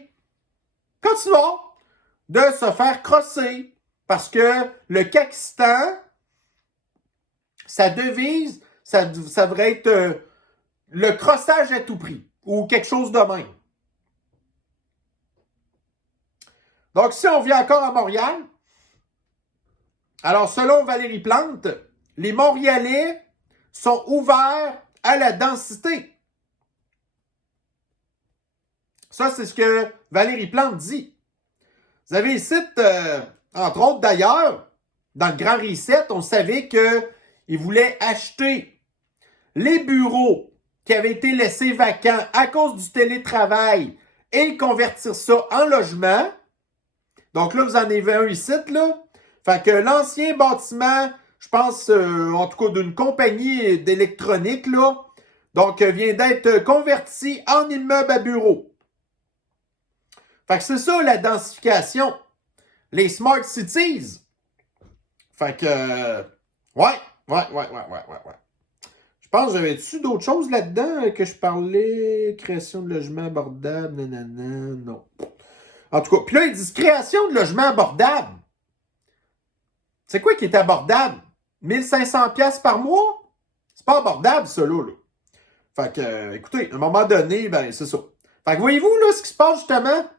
de se faire crosser. Parce que le Pakistan, sa devise, ça devrait être le crossage à tout prix. Ou quelque chose de même. Donc, si on vient encore à Montréal, alors selon Valérie Plante, les Montréalais sont ouverts à la densité. Ça, c'est ce que Valérie Plante dit. Vous avez ici, entre autres d'ailleurs, dans le Grand Reset, on savait qu'ils voulaient acheter les bureaux qui avaient été laissés vacants à cause du télétravail et convertir ça en logement. Donc là, vous en avez un ici, là. Fait que l'ancien bâtiment, je pense, en tout cas d'une compagnie d'électronique, là, donc vient d'être converti en immeuble à bureau. Fait que c'est ça, la densification. Les smart cities. Fait que, ouais. Je pense que j'avais-tu d'autres choses là-dedans que je parlais? Création de logements abordables, nanana, non. En tout cas, puis là, ils disent création de logements abordables. C'est quoi qui est abordable? 1500$ par mois? C'est pas abordable, ça, là. Fait que, écoutez, à un moment donné, ben, c'est ça. Fait que voyez-vous, là, ce qui se passe, justement?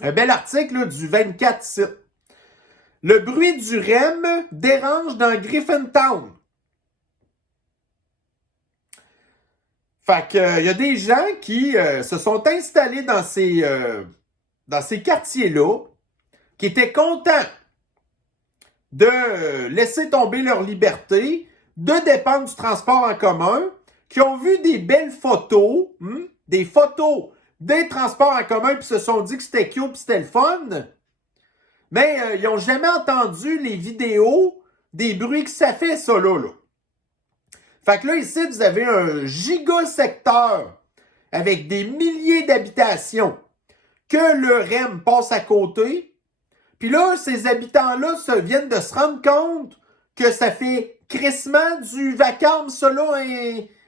Un bel article, là, du 24 site. Le bruit du REM dérange dans Griffintown. Fait que, y a des gens qui se sont installés dans ces quartiers-là, qui étaient contents de laisser tomber leur liberté, de dépendre du transport en commun, qui ont vu des belles photos, des photos des transports en commun, puis se sont dit que c'était cute, puis c'était le fun, mais ils n'ont jamais entendu les vidéos des bruits que ça fait, ça, là. Fait que là, ici, vous avez un giga-secteur avec des milliers d'habitations que le REM passe à côté. Puis là, ces habitants-là viennent de se rendre compte que ça fait crissement du vacarme, ça là,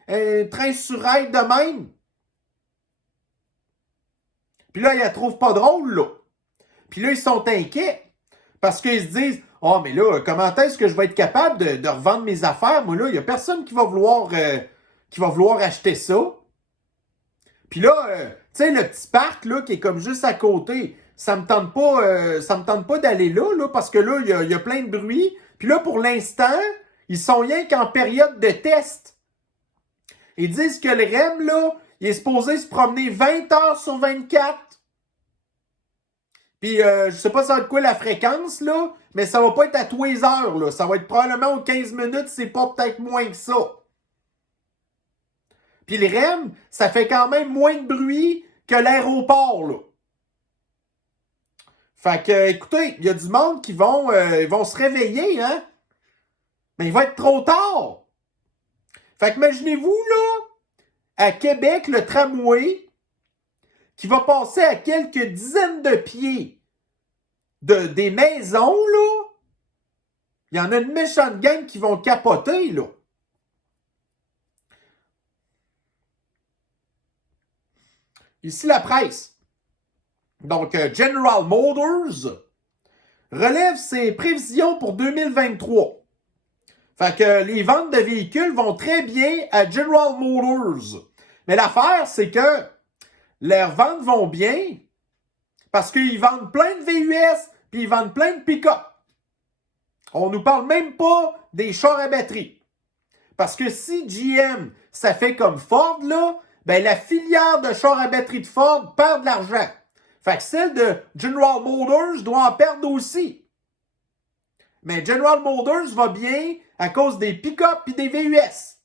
un train sur rail de même. Puis là, ils la trouvent pas drôle, là. Puis là, ils sont inquiets. Parce qu'ils se disent, « Oh, mais là, comment est-ce que je vais être capable de revendre mes affaires? Moi, là, il n'y a personne qui va vouloir acheter ça. » Puis là, tu sais, le petit parc, là, qui est comme juste à côté, ça me tente pas d'aller là, parce que là, il y a plein de bruit. Puis là, pour l'instant, ils sont rien qu'en période de test. Ils disent que le REM, là, il est supposé se promener 20 heures sur 24. Puis, je sais pas ça va être quoi la fréquence, là, mais ça va pas être à tous les heures, là. Ça va être probablement aux 15 minutes, c'est pas peut-être moins que ça. Puis le REM, ça fait quand même moins de bruit que l'aéroport, là. Fait que, écoutez, il y a du monde qui vont se réveiller, hein. Mais il va être trop tard. Fait que imaginez-vous, là, à Québec, le tramway, qui va passer à quelques dizaines de pieds des maisons, là. Il y en a une méchante gang qui vont capoter, là. Ici, la presse. Donc, General Motors relève ses prévisions pour 2023. Fait que les ventes de véhicules vont très bien à General Motors. Mais l'affaire, c'est que leurs ventes vont bien parce qu'ils vendent plein de VUS puis ils vendent plein de pick-up. On nous parle même pas des chars à batterie. Parce que si GM, ça fait comme Ford, là, ben la filière de chars à batterie de Ford perd de l'argent. Fait que celle de General Motors doit en perdre aussi. Mais General Motors va bien à cause des pick-up et des VUS.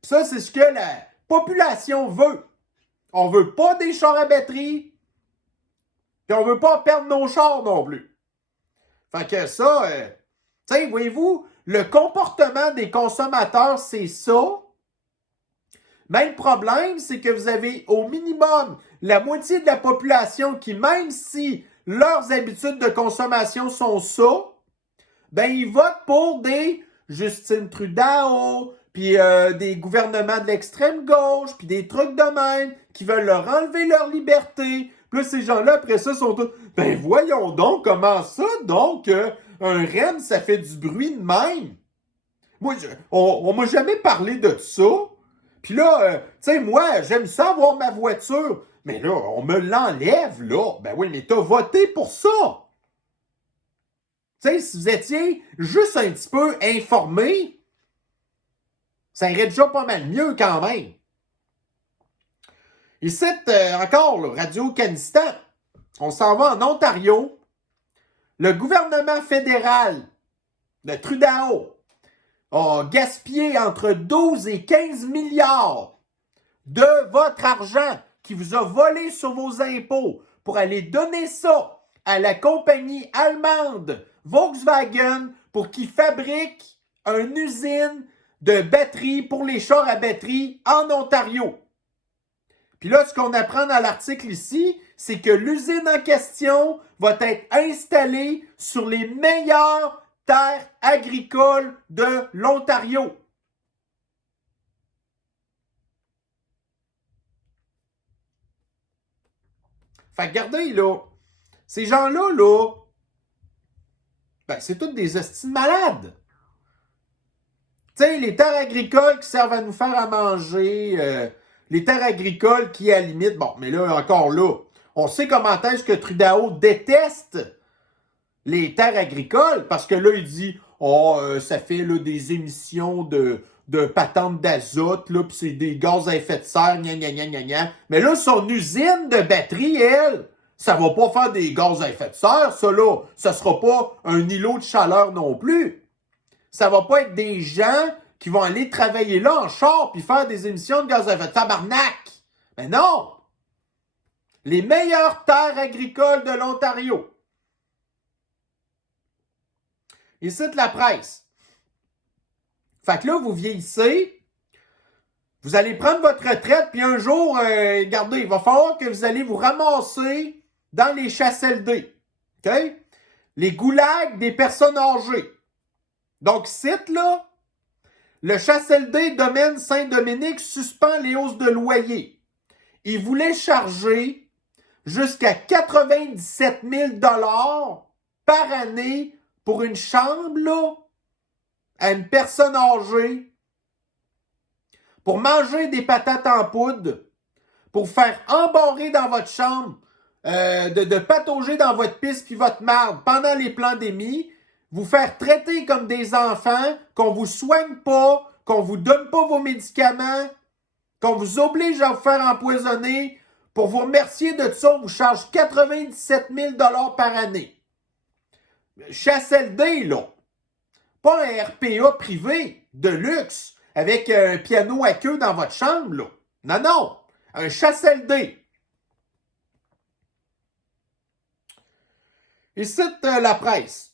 Puis ça, c'est ce que la population veut. On veut pas des chars à batterie, puis on veut pas perdre nos chars non plus. Fait que ça, tu sais, voyez-vous, le comportement des consommateurs, c'est ça. Mais le problème, c'est que vous avez au minimum la moitié de la population qui, même si leurs habitudes de consommation sont ça, ben ils votent pour des Justin Trudeau, puis des gouvernements de l'extrême gauche, puis des trucs de même, qui veulent leur enlever leur liberté. Puis là, ces gens-là, après ça, sont tous, ben voyons donc, comment ça, donc, un REM, ça fait du bruit de même? Moi, on m'a jamais parlé de ça. Puis là, tu sais, moi, j'aime ça avoir ma voiture. Mais là, on me l'enlève, là. Ben oui, mais t'as voté pour ça. Tu sais, si vous étiez juste un petit peu informé, ça irait déjà pas mal mieux quand même. Ici, encore, là, Radio-Canistan, on s'en va en Ontario. Le gouvernement fédéral de Trudeau a gaspillé entre 12 et 15 milliards de votre argent qui vous a volé sur vos impôts pour aller donner ça à la compagnie allemande Volkswagen pour qu'ils fabriquent une usine de batteries pour les chars à batterie en Ontario. Puis là, ce qu'on apprend dans l'article ici, c'est que l'usine en question va être installée sur les meilleures terres agricoles de l'Ontario. Fait que regardez, là, ces gens-là, là, ben, c'est tous des hosties de malades. Tu sais, les terres agricoles qui servent à nous faire à manger, les terres agricoles qui, à la limite, bon, mais là, encore là, on sait comment est-ce que Trudeau déteste les terres agricoles, parce que là, il dit, oh, ça fait là, des émissions de patentes d'azote, là, puis c'est des gaz à effet de serre, gna gna gna gna gna. Mais là, son usine de batterie, elle, ça va pas faire des gaz à effet de serre, ça là. Ça sera pas un îlot de chaleur non plus. Ça va pas être des gens qui vont aller travailler là en char puis faire des émissions de gaz à effet de serre. Tabarnak! Mais non! Les meilleures terres agricoles de l'Ontario. Il cite la presse. Fait que là, vous vieillissez, vous allez prendre votre retraite, puis un jour, regardez, il va falloir que vous allez vous ramasser dans les CHSLD. OK? Les goulags des personnes âgées. Donc, cite là, le CHSLD Domaine Saint-Dominique suspend les hausses de loyer. Il voulait charger jusqu'à 97 000 $ par année pour une chambre, là, à une personne âgée, pour manger des patates en poudre, pour faire embarrer dans votre chambre, de patauger dans votre pisse puis votre marde pendant les pandémies, vous faire traiter comme des enfants, qu'on vous soigne pas, qu'on vous donne pas vos médicaments, qu'on vous oblige à vous faire empoisonner. Pour vous remercier de ça, on vous charge 97 000 $ par année. CHSLD, là. Pas un RPA privé de luxe avec un piano à queue dans votre chambre, là. Non, non. Un CHSLD. Il cite la presse.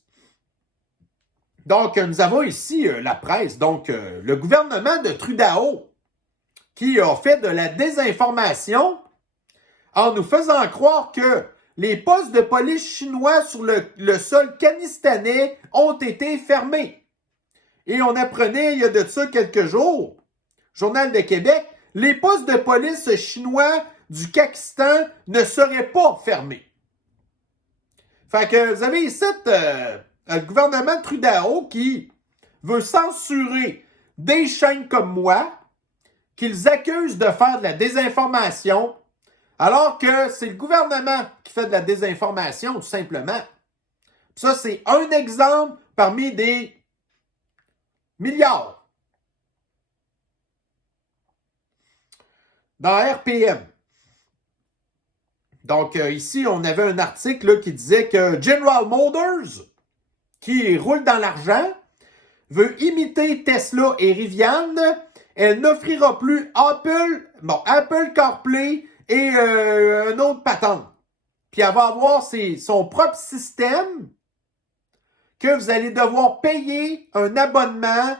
Donc, nous avons ici la presse. Donc, le gouvernement de Trudeau qui a fait de la désinformation en nous faisant croire que les postes de police chinois sur le sol canistanais ont été fermés. Et on apprenait il y a de ça quelques jours, Journal de Québec, les postes de police chinois du Pakistan ne seraient pas fermés. Fait que vous avez ici le gouvernement de Trudeau qui veut censurer des chaînes comme moi, qu'ils accusent de faire de la désinformation, alors que c'est le gouvernement qui fait de la désinformation, tout simplement. Ça, c'est un exemple parmi des milliards. Dans RPM. Donc, ici, on avait un article là, qui disait que General Motors, qui roule dans l'argent, veut imiter Tesla et Rivian. Elle n'offrira plus Apple CarPlay et un autre patente. Puis elle va avoir son propre système que vous allez devoir payer un abonnement.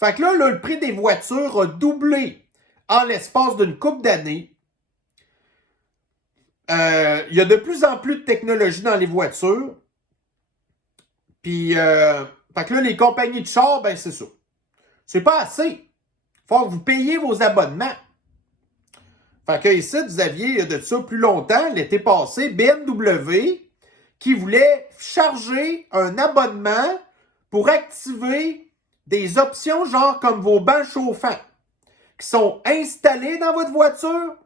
Fait que là, le prix des voitures a doublé en l'espace d'une couple d'années. Il y a de plus en plus de technologie dans les voitures. Puis, fait que là, les compagnies de chars, ben c'est ça. C'est pas assez. Faut que vous payiez vos abonnements. Fait que ici, vous aviez de ça plus longtemps, l'été passé, BMW, qui voulait charger un abonnement pour activer des options genre comme vos bancs chauffants, qui sont installés dans votre voiture,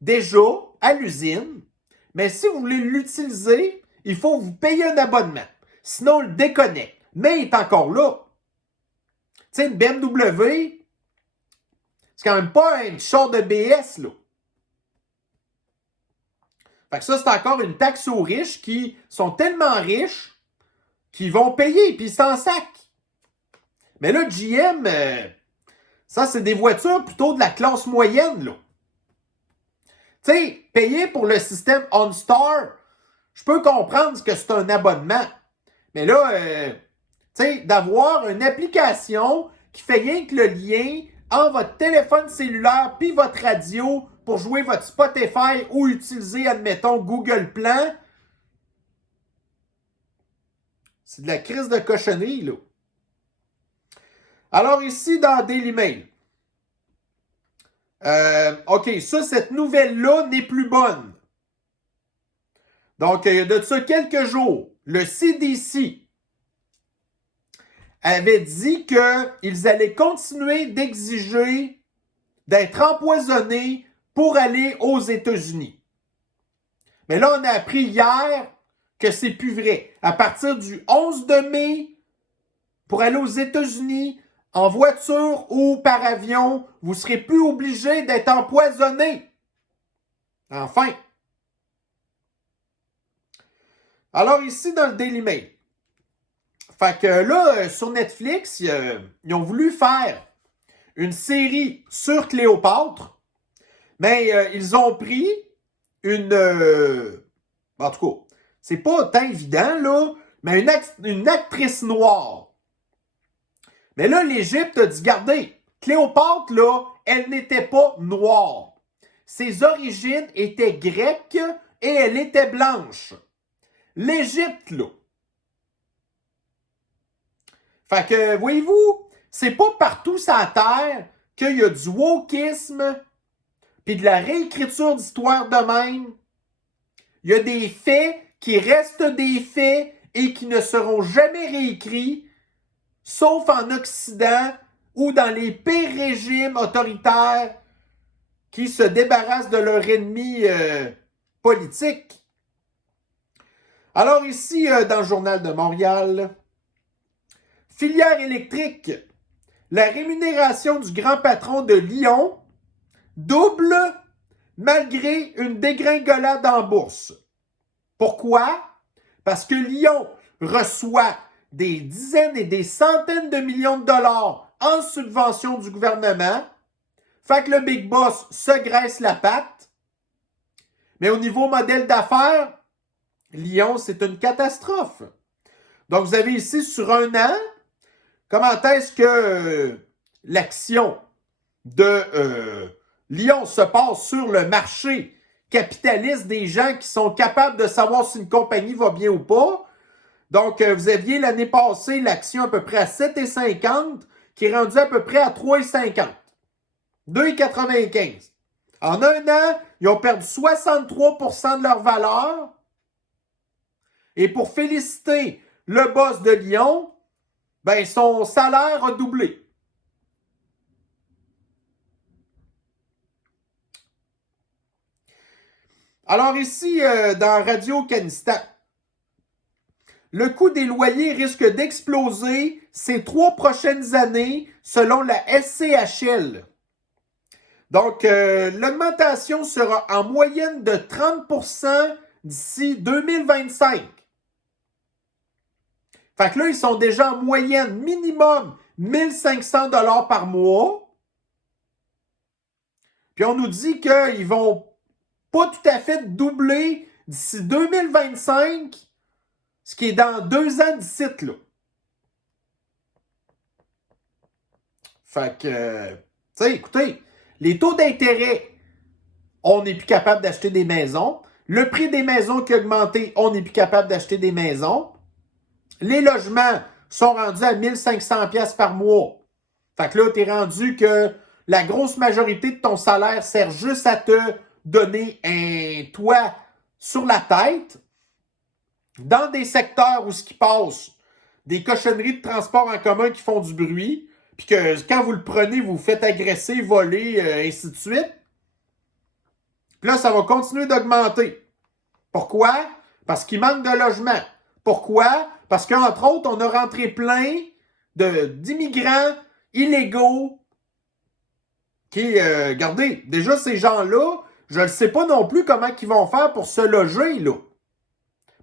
déjà à l'usine, mais si vous voulez l'utiliser, il faut vous payer un abonnement. Sinon, on le déconnecte. Mais il est encore là. Tu sais, une BMW, c'est quand même pas un char de BS, là. Fait que ça, c'est encore une taxe aux riches qui sont tellement riches qu'ils vont payer, puis ils s'en sacent. Mais là, GM, ça, c'est des voitures plutôt de la classe moyenne, là. Tu sais, payer pour le système OnStar, je peux comprendre que c'est un abonnement. Mais là, tu sais, d'avoir une application qui fait rien que le lien entre votre téléphone cellulaire puis votre radio pour jouer votre Spotify ou utiliser, admettons, Google Plan, c'est de la crise de cochonnerie, là. Alors ici, dans Daily Mail, OK, ça, cette nouvelle-là n'est plus bonne. Donc, il y a de ça quelques jours, le CDC avait dit qu'ils allaient continuer d'exiger d'être empoisonnés pour aller aux États-Unis. Mais là, on a appris hier que c'est plus vrai. À partir du 11 de mai, pour aller aux États-Unis, en voiture ou par avion, vous ne serez plus obligé d'être empoisonné. Enfin. Alors ici, dans le Daily Mail, fait que là, sur Netflix, ils ont voulu faire une série sur Cléopâtre, mais ils ont pris en tout cas, c'est pas tant évident, là, mais une actrice noire. Mais là, l'Égypte a dit, regardez, Cléopâtre, là, elle n'était pas noire. Ses origines étaient grecques et elle était blanche. L'Égypte, là. Fait que, voyez-vous, c'est pas partout sur la Terre qu'il y a du wokisme puis de la réécriture d'histoire de même. Il y a des faits qui restent des faits et qui ne seront jamais réécrits, sauf en Occident ou dans les pires régimes autoritaires qui se débarrassent de leur ennemi politique. Alors ici, dans le Journal de Montréal, filière électrique, la rémunération du grand patron de Lyon double malgré une dégringolade en bourse. Pourquoi? Parce que Lyon reçoit des dizaines et des centaines de millions de dollars en subvention du gouvernement. Fait que le Big Boss se graisse la patte. Mais au niveau modèle d'affaires, Lyon, c'est une catastrophe. Donc, vous avez ici sur un an, comment est-ce que l'action de Lyon se passe sur le marché capitaliste des gens qui sont capables de savoir si une compagnie va bien ou pas. Donc, vous aviez l'année passée l'action à peu près à 7,50 qui est rendue à peu près à 3,50. 2,95. En un an, ils ont perdu 63% de leur valeur. Et pour féliciter le boss de Lyon, ben son salaire a doublé. Alors ici, dans Radio-Canistan, le coût des loyers risque d'exploser ces 3 prochaines années selon la SCHL. Donc, l'augmentation sera en moyenne de 30% d'ici 2025. Fait que là, ils sont déjà en moyenne minimum 1500 $ par mois. Puis on nous dit qu'ils vont pas tout à fait doubler d'ici 2025, ce qui est dans 2 ans d'ici, là. Fait que, tu sais, écoutez, les taux d'intérêt, on n'est plus capable d'acheter des maisons. Le prix des maisons qui a augmenté, on n'est plus capable d'acheter des maisons. Les logements sont rendus à 1500 $ par mois. Fait que là, t'es rendu que la grosse majorité de ton salaire sert juste à te donner un toit sur la tête. Dans des secteurs où ce qui passe, des cochonneries de transport en commun qui font du bruit, puis que quand vous le prenez, vous vous faites agresser, voler, ainsi de suite. Puis là, ça va continuer d'augmenter. Pourquoi? Parce qu'il manque de logements. Pourquoi? Parce qu'entre autres, on a rentré plein d'immigrants illégaux qui, regardez, déjà ces gens-là, je ne sais pas non plus comment ils vont faire pour se loger, là.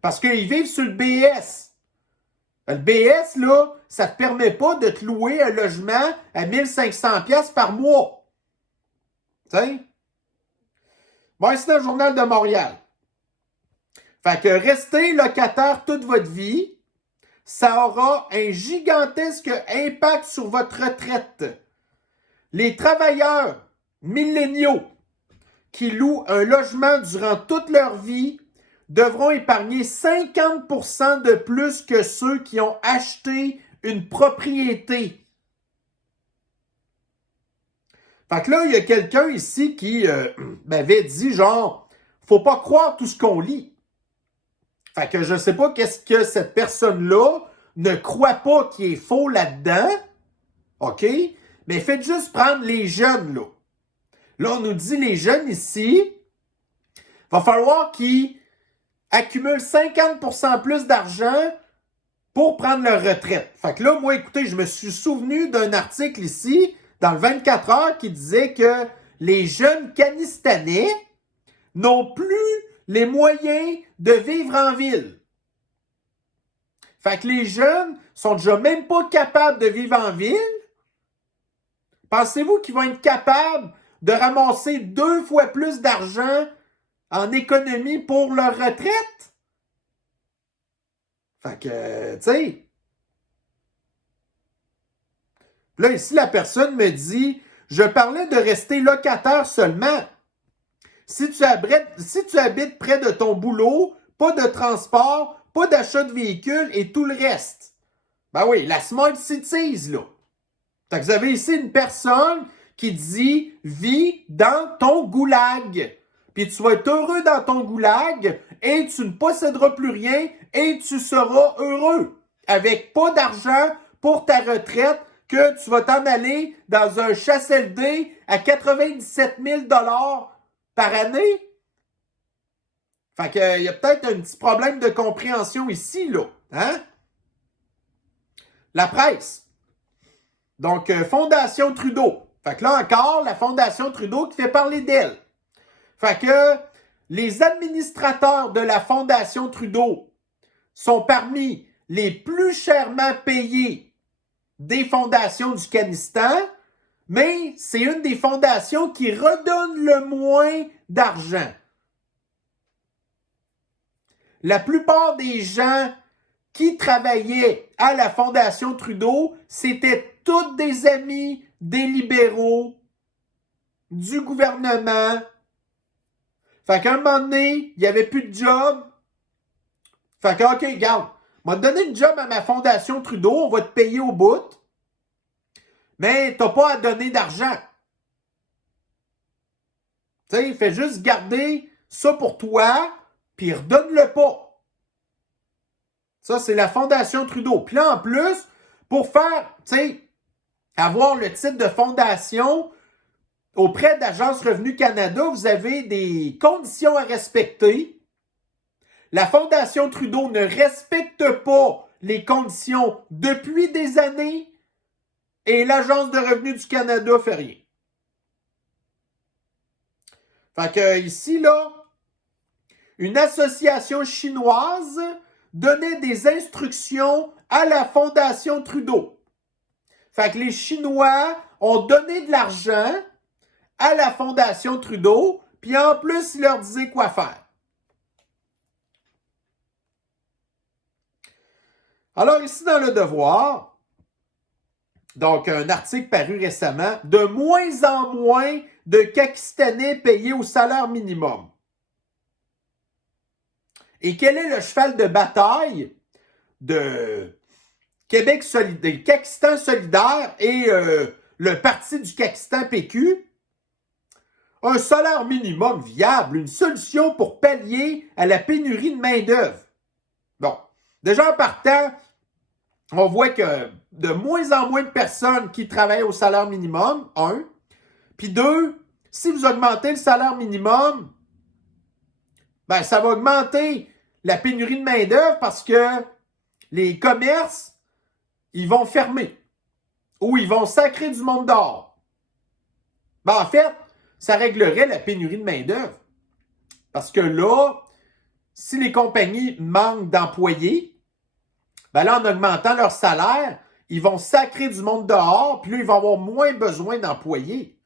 Parce qu'ils vivent sur le BS. Le BS, là, ça ne te permet pas de te louer un logement à 1500 $ par mois. Tu sais? Bon, c'est le Journal de Montréal. Fait que rester locataire toute votre vie, ça aura un gigantesque impact sur votre retraite. Les travailleurs milléniaux qui louent un logement durant toute leur vie devront épargner 50% de plus que ceux qui ont acheté une propriété. Fait que là, il y a quelqu'un ici qui m'avait dit genre, faut pas croire tout ce qu'on lit. Fait que je sais pas qu'est-ce que cette personne-là ne croit pas qui est faux là-dedans. OK? Mais faites juste prendre les jeunes, là. Là, on nous dit les jeunes ici, va falloir qu'ils accumulent 50% plus d'argent pour prendre leur retraite. Fait que là, moi, écoutez, je me suis souvenu d'un article ici, dans le 24 heures, qui disait que les jeunes Canistanais n'ont plus les moyens de vivre en ville. Fait que les jeunes sont déjà même pas capables de vivre en ville. Pensez-vous qu'ils vont être capables de ramasser 2 fois plus d'argent en économie pour leur retraite? Fait que, tu sais. Là, ici, la personne me dit, je parlais de rester locataire seulement. Si tu habites près de ton boulot, pas de transport, pas d'achat de véhicule et tout le reste. Ben oui, la Smart Cities, là. Fait que vous avez ici une personne qui dit « Vis dans ton goulag ». Puis tu vas être heureux dans ton goulag et tu ne posséderas plus rien et tu seras heureux. Avec pas d'argent pour ta retraite que tu vas t'en aller dans un CHSLD à 97 000 $ par année. Fait qu'il y a peut-être un petit problème de compréhension ici, là. Hein? La presse. Donc, Fondation Trudeau. Fait que là encore, la Fondation Trudeau qui fait parler d'elle. Fait que les administrateurs de la Fondation Trudeau sont parmi les plus chèrement payés des fondations du Canistan, mais c'est une des fondations qui redonne le moins d'argent. La plupart des gens qui travaillaient à la Fondation Trudeau, c'était tous des amis des libéraux, du gouvernement. Fait qu'à un moment donné, il n'y avait plus de job. Fait que, OK, regarde, on va te donner une job à ma Fondation Trudeau, on va te payer au bout, mais t'as pas à donner d'argent. Tu sais, fais juste garder ça pour toi, puis redonne-le pas. Ça, c'est la Fondation Trudeau. Puis là, en plus, pour faire, tu sais, avoir le titre de fondation auprès d'Agence Revenu Canada, vous avez des conditions à respecter. La Fondation Trudeau ne respecte pas les conditions depuis des années et l'Agence de Revenu du Canada fait rien. Fait que ici, là, une association chinoise donnait des instructions à la Fondation Trudeau. Fait que les Chinois ont donné de l'argent à la Fondation Trudeau, puis en plus, ils leur disaient quoi faire. Alors ici, dans Le Devoir, donc un article paru récemment, de moins en moins de Pakistanais payés au salaire minimum. Et quel est le cheval de bataille de Québec solidaire, Kakistan solidaire et le parti du Kakistan PQ? Un salaire minimum viable, une solution pour pallier à la pénurie de main-d'œuvre. Bon, déjà en partant, on voit que de moins en moins de personnes qui travaillent au salaire minimum, un. Puis deux, si vous augmentez le salaire minimum, ben ça va augmenter la pénurie de main-d'œuvre parce que les commerces, ils vont fermer. Ou ils vont sacrer du monde dehors. Ben en fait, ça réglerait la pénurie de main-d'œuvre. Parce que là, si les compagnies manquent d'employés, ben là, en augmentant leur salaire, ils vont sacrer du monde dehors, puis là, ils vont avoir moins besoin d'employés.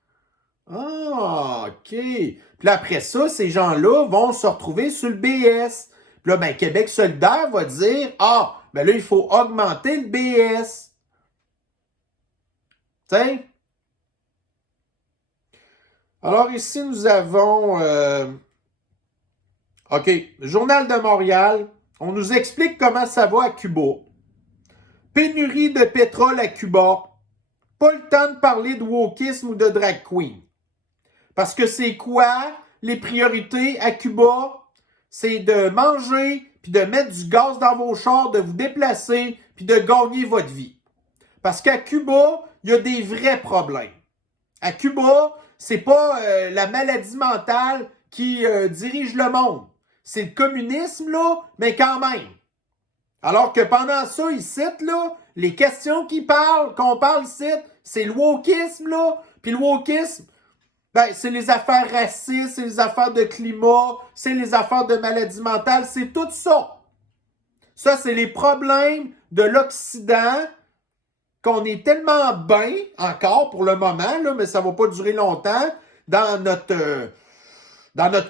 Ah, OK. Puis là, après ça, ces gens-là vont se retrouver sur le BS. Puis là, ben, Québec solidaire va dire, ah, ben là, il faut augmenter le BS. Tu sais? Alors ici, nous avons... OK, Journal de Montréal. On nous explique comment ça va à Cuba. Pénurie de pétrole à Cuba. Pas le temps de parler de wokisme ou de drag queen. Parce que c'est quoi les priorités à Cuba? C'est de manger, puis de mettre du gaz dans vos chars, de vous déplacer, puis de gagner votre vie. Parce qu'à Cuba, il y a des vrais problèmes. À Cuba, c'est pas la maladie mentale qui dirige le monde. C'est le communisme, là, mais quand même. Alors que pendant ça, ici, là, les questions qu'on parle ici, c'est le wokisme, là. Puis le wokisme, ben, c'est les affaires racistes, c'est les affaires de climat, c'est les affaires de maladie mentale, c'est tout ça. Ça, c'est les problèmes de l'Occident qu'on est tellement bien, encore pour le moment, là, mais ça ne va pas durer longtemps, dans notre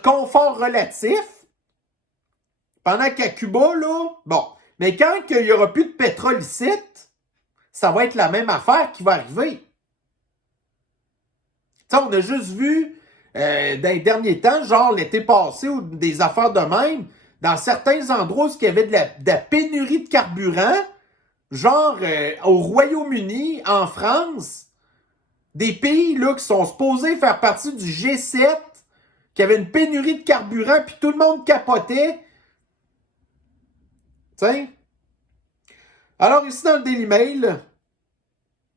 confort relatif. Pendant qu'à Cuba, là, bon, mais quand il n'y aura plus de pétrole ici, ça va être la même affaire qui va arriver. T'sais, on a juste vu dans les derniers temps, genre l'été passé, ou des affaires de même, dans certains endroits où il y avait de la pénurie de carburant, genre au Royaume-Uni, en France, des pays là, qui sont supposés faire partie du G7, qui avaient une pénurie de carburant, puis tout le monde capotait. T'sais? Alors ici dans le Daily Mail,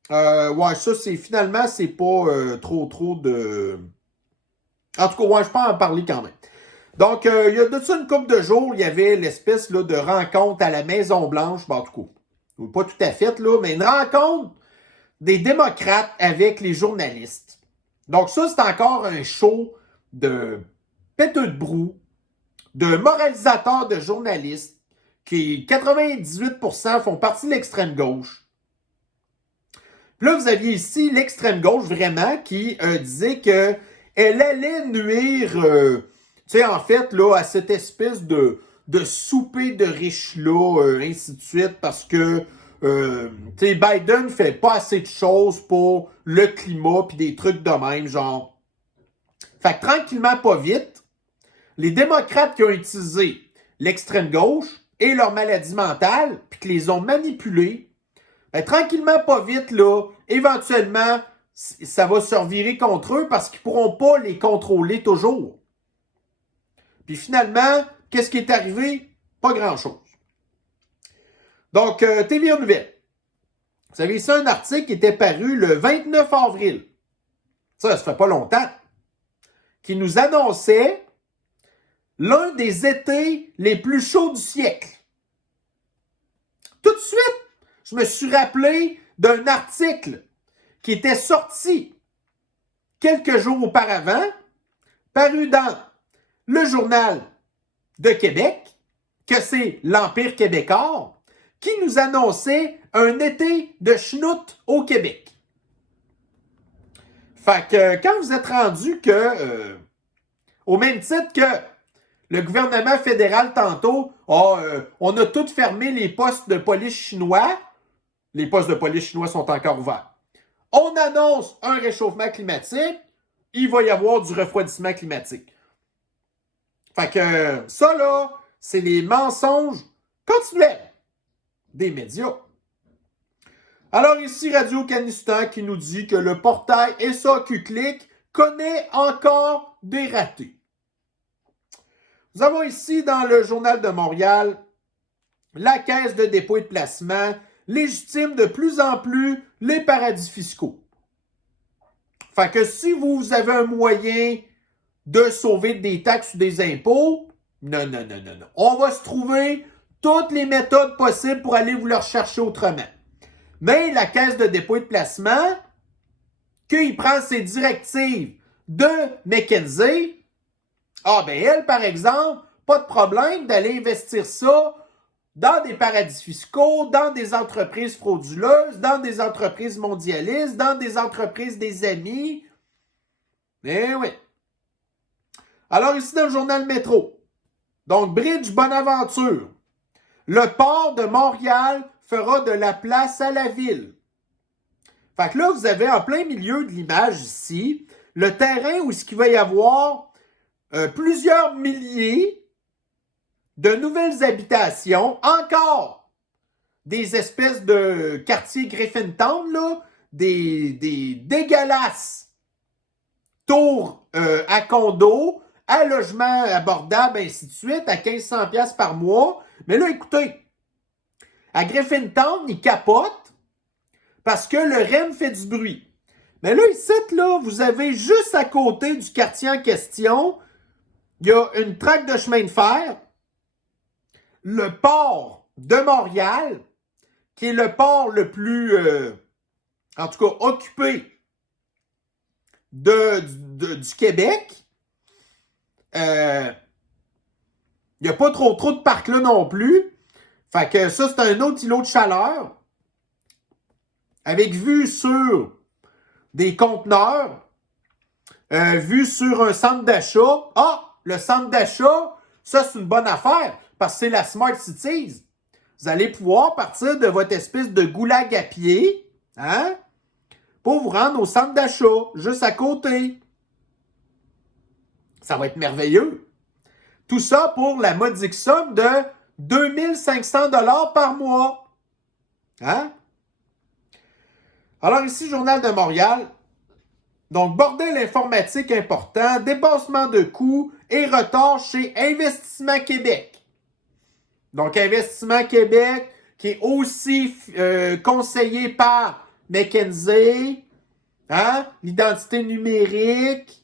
ouais, ça finalement, c'est pas trop de... En tout cas, ouais, je peux en parler quand même. Donc, il y a de ça une couple de jours, il y avait l'espèce là, de rencontre à la Maison-Blanche, en tout cas, pas tout à fait, là, mais une rencontre des démocrates avec les journalistes. Donc ça, c'est encore un show de péteux de brou, de moralisateurs de journalistes, qui 98% font partie de l'extrême gauche. Puis là, vous aviez ici l'extrême gauche, vraiment, qui disait que elle allait nuire, tu sais, en fait, là, à cette espèce de souper de riches-là, ainsi de suite, parce que, tu sais, Biden fait pas assez de choses pour le climat, puis des trucs de même, genre. Fait que tranquillement, pas vite, les démocrates qui ont utilisé l'extrême gauche et leur maladie mentale, puis qui les ont manipulés, ben, tranquillement, pas vite, là, éventuellement, ça va se revirer contre eux parce qu'ils ne pourront pas les contrôler toujours. Puis finalement, qu'est-ce qui est arrivé? Pas grand-chose. Donc, TVA Nouvelle. Vous avez ici un article qui était paru le 29 avril. Ça fait pas longtemps. Qui nous annonçait l'un des étés les plus chauds du siècle. Tout de suite, je me suis rappelé d'un article qui était sorti quelques jours auparavant, paru dans le Journal de Québec, que c'est l'Empire québécois, qui nous annonçait un été de schnout au Québec. Fait que quand vous êtes rendu que, au même titre que le gouvernement fédéral tantôt, on a tout fermé les postes de police chinois, les postes de police chinois sont encore ouverts. On annonce un réchauffement climatique, il va y avoir du refroidissement climatique. Fait que ça, là, c'est les mensonges continuels des médias. Alors ici, Radio Canistan qui nous dit que le portail SAQ-Clic connaît encore des ratés. Nous avons ici dans le Journal de Montréal la Caisse de dépôt et de placement légitime de plus en plus les paradis fiscaux. Fait que si vous avez un moyen de sauver des taxes ou des impôts, non. On va se trouver toutes les méthodes possibles pour aller vous le rechercher autrement. Mais la Caisse de dépôt et de placement, qu'il prend ses directives de McKinsey, elle, par exemple, pas de problème d'aller investir ça dans des paradis fiscaux, dans des entreprises frauduleuses, dans des entreprises mondialistes, dans des entreprises des amis. Eh oui. Alors ici dans le journal Métro, donc Bridge Bonaventure, le port de Montréal fera de la place à la ville. Fait que là, vous avez en plein milieu de l'image ici, le terrain où il va y avoir plusieurs milliers de nouvelles habitations, encore des espèces de quartiers Griffintown, là, des dégueulasses tours à condo, à logement abordable, ainsi de suite, à 1500$ par mois. Mais là, écoutez, à Griffintown, ils capotent parce que le REM fait du bruit. Mais là, ici, là, vous avez juste à côté du quartier en question, il y a une traque de chemin de fer, le port de Montréal, qui est le port le plus, en tout cas, occupé du Québec. Il n'y a pas trop de parcs là non plus. Fait que ça, c'est un autre îlot de chaleur. Avec vue sur des conteneurs, vue sur un centre d'achat. Le centre d'achat, ça, c'est une bonne affaire parce que c'est la Smart Cities. Vous allez pouvoir partir de votre espèce de goulag à pied, pour vous rendre au centre d'achat, juste à côté. Ça va être merveilleux. Tout ça pour la modique somme de 2500$ par mois. Alors ici, Journal de Montréal. Donc, bordel informatique important, dépassement de coûts et retard chez Investissement Québec. Donc, Investissement Québec, qui est aussi conseillé par McKinsey, l'identité numérique,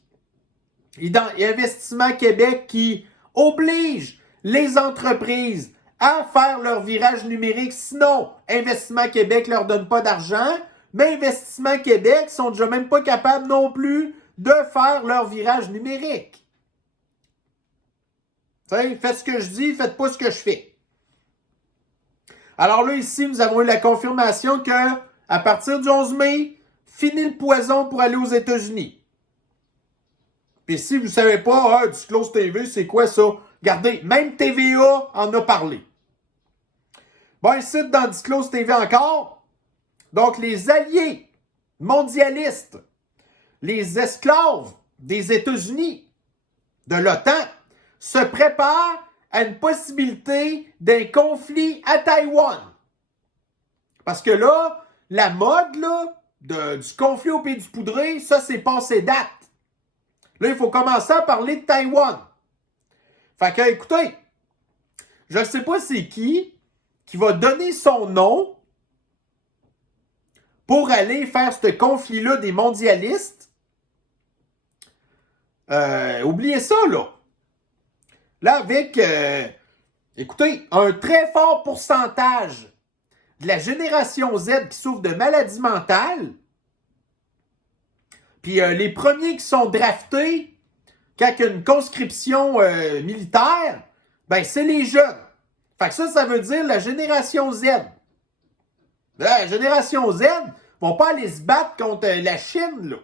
Investissement Québec qui oblige les entreprises à faire leur virage numérique, sinon Investissement Québec leur donne pas d'argent, mais Investissement Québec sont déjà même pas capables non plus de faire leur virage numérique. T'sais, faites ce que je dis, faites pas ce que je fais. Alors là, ici, nous avons eu la confirmation que à partir du 11 mai, fini le poison pour aller aux États-Unis. Puis si vous ne savez pas, Disclose TV, c'est quoi ça? Regardez, même TVA en a parlé. Bon, ici, dans Disclose TV encore, donc les alliés mondialistes, les esclaves des États-Unis, de l'OTAN, se préparent à une possibilité d'un conflit à Taïwan. Parce que là, la mode du conflit au Pays du Poudré, ça, c'est passé date. Là, il faut commencer à parler de Taïwan. Fait que, écoutez, je ne sais pas c'est qui va donner son nom pour aller faire ce conflit-là des mondialistes. Oubliez ça, là. Là, avec, écoutez, un très fort pourcentage de la génération Z qui souffre de maladies mentales, puis les premiers qui sont draftés quand il y a une conscription militaire, ben c'est les jeunes. Fait que ça veut dire la génération Z. La génération Z vont pas aller se battre contre la Chine, là,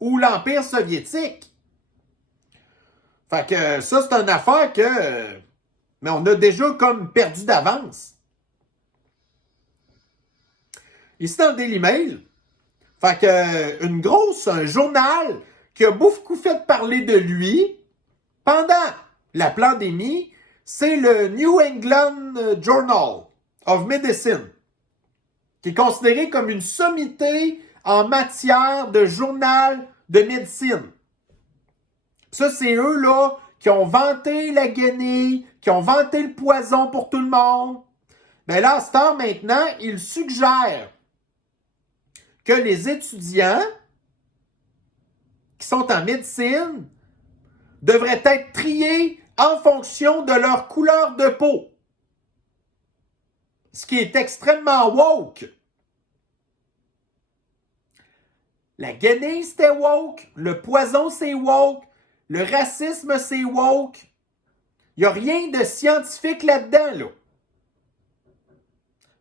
ou l'Empire soviétique. Fait que ça, c'est une affaire que... mais on a déjà comme perdu d'avance. Ici, dans le Daily Mail, fait que un journal qui a beaucoup fait parler de lui pendant la pandémie, c'est le New England Journal of Medicine, qui est considéré comme une sommité en matière de journal de médecine. Ça, c'est eux, là, qui ont vanté la guenille, qui ont vanté le poison pour tout le monde. Mais là, à cette heure, maintenant, ils suggèrent que les étudiants qui sont en médecine devraient être triés en fonction de leur couleur de peau. Ce qui est extrêmement woke. La guenille, c'était woke. Le poison, c'est woke. Le racisme, c'est woke. Il n'y a rien de scientifique là-dedans, là.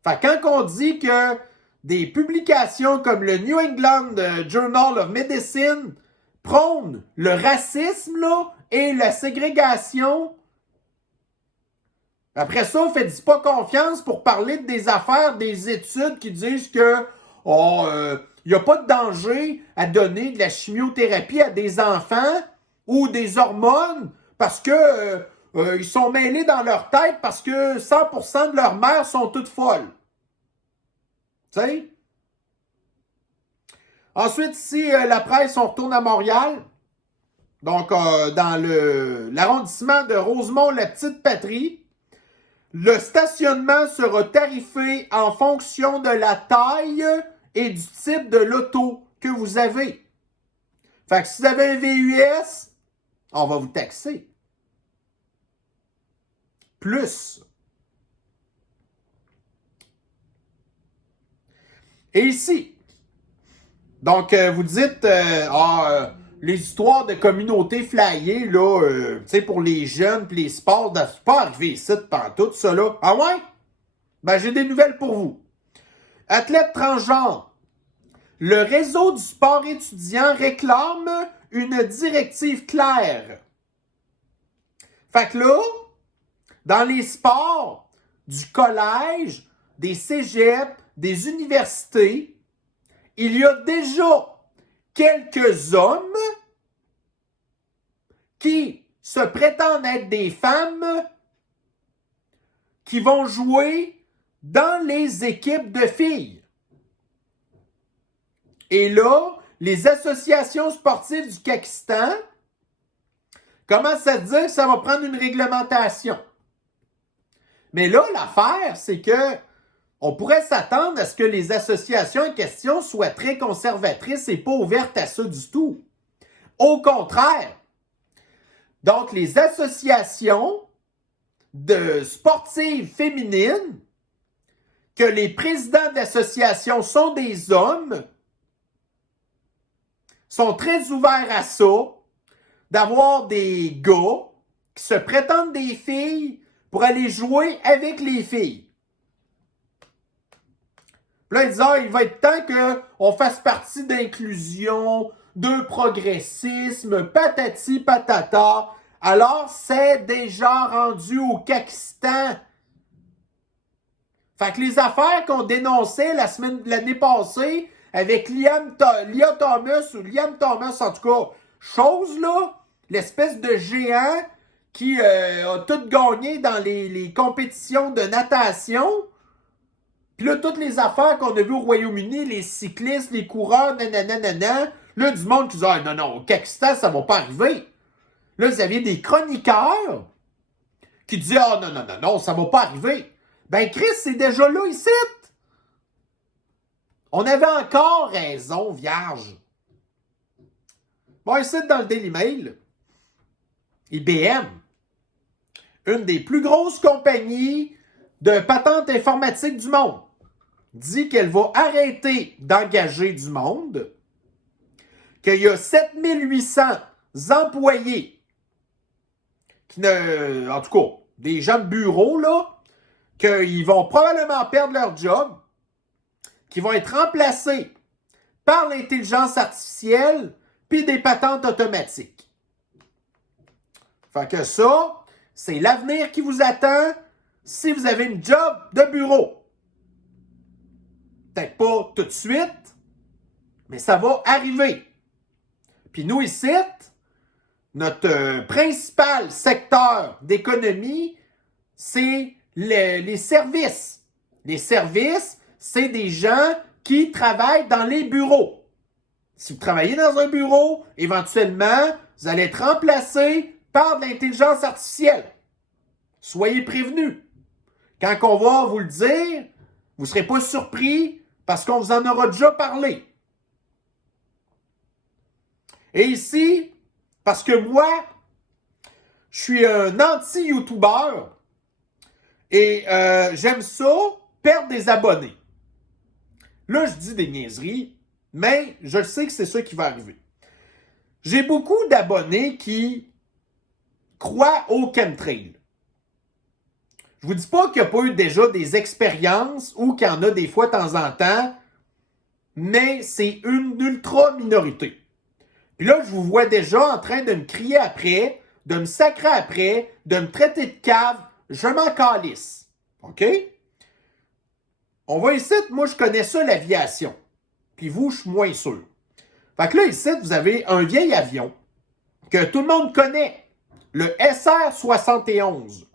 Fait que quand on dit que des publications comme le New England Journal of Medicine prônent le racisme, là, et la ségrégation, après ça, faites-y pas confiance pour parler des affaires, des études qui disent que il n'y a pas de danger à donner de la chimiothérapie à des enfants ou des hormones parce que ils sont mêlés dans leur tête parce que 100% de leurs mères sont toutes folles. Tu sais? Ensuite, ici, la presse, on retourne à Montréal. Donc, dans l'arrondissement de Rosemont-la-Petite-Patrie, le stationnement sera tarifé en fonction de la taille et du type de l'auto que vous avez. Fait que si vous avez un VUS, on va vous taxer. Plus. Et ici, donc vous dites, les histoires de communautés flyées, là, tu sais, pour les jeunes pis les sports, c'est pas arrivé ici pantoute, ça, là. Ah ouais? Ben, j'ai des nouvelles pour vous. Athlètes transgenres. Le réseau du sport étudiant réclame une directive claire. Fait que là, dans les sports du collège, des cégeps, des universités, il y a déjà quelques hommes qui se prétendent être des femmes qui vont jouer dans les équipes de filles. Et là, les associations sportives du Pakistan commencent à dire que ça va prendre une réglementation. Mais là, l'affaire, c'est que on pourrait s'attendre à ce que les associations en question soient très conservatrices et pas ouvertes à ça du tout. Au contraire. Donc, les associations de sportives féminines, que les présidents de l'association sont des hommes, sont très ouverts à ça, d'avoir des gars qui se prétendent des filles pour aller jouer avec les filles. Puis là, ils disent, il va être temps qu'on fasse partie d'inclusion, de progressisme, patati patata. Alors, c'est déjà rendu au Pakistan. Fait que les affaires qu'on dénonçait l'année passée avec Lia Thomas ou Liam Thomas, en tout cas, chose là, l'espèce de géant qui a tout gagné dans les compétitions de natation. Puis là, toutes les affaires qu'on a vues au Royaume-Uni, les cyclistes, les coureurs, nanana, là, du monde qui dit, non, au Pakistan, ça va pas arriver. Là, vous aviez des chroniqueurs qui disaient, non, ça va pas arriver. Ben, Chris, c'est déjà là, ici. On avait encore raison, vierge. Bon, ici, dans le Daily Mail, IBM, une des plus grosses compagnies de patentes informatiques du monde, dit qu'elle va arrêter d'engager du monde, qu'il y a 7800 employés, en tout cas, des gens de bureau, là, qu'ils vont probablement perdre leur job, qui vont être remplacés par l'intelligence artificielle puis des patentes automatiques. Fait que ça, c'est l'avenir qui vous attend si vous avez une job de bureau. Peut-être pas tout de suite, mais ça va arriver. Puis nous ici, notre principal secteur d'économie, c'est les services. Les services, c'est des gens qui travaillent dans les bureaux. Si vous travaillez dans un bureau, éventuellement, vous allez être remplacé par de l'intelligence artificielle. Soyez prévenus. Quand on va vous le dire, vous ne serez pas surpris parce qu'on vous en aura déjà parlé. Et ici, parce que moi, je suis un anti-YouTuber et j'aime ça, perdre des abonnés. Là, je dis des niaiseries, mais je sais que c'est ça qui va arriver. J'ai beaucoup d'abonnés qui croient au chemtrail. Je vous dis pas qu'il n'y a pas eu déjà des expériences ou qu'il y en a des fois de temps en temps, mais c'est une ultra minorité. Puis là, je vous vois déjà en train de me crier après, de me sacrer après, de me traiter de cave. Je m'en calisse. OK? On va ici, moi je connais ça, l'aviation. Puis vous, je suis moins sûr. Fait que là, ici, vous avez un vieil avion que tout le monde connaît. Le SR-71.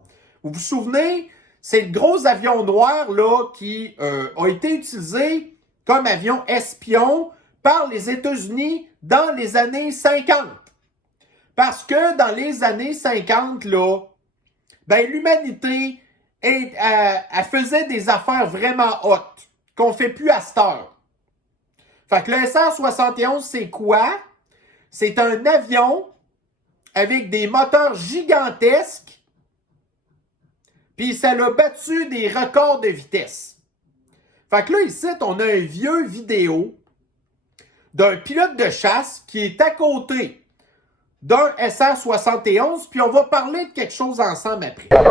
Vous vous souvenez, c'est le gros avion noir là, qui a été utilisé comme avion espion par les États-Unis dans les années 50. Parce que dans les années 50, là, ben, l'humanité elle faisait des affaires vraiment hautes qu'on ne fait plus à cette heure. Fait que le SR-71, c'est quoi? C'est un avion avec des moteurs gigantesques, puis ça a battu des records de vitesse. Fait que là, ici, on a un vieux vidéo d'un pilote de chasse qui est à côté d'un SR-71, puis on va parler de quelque chose ensemble après. Donc,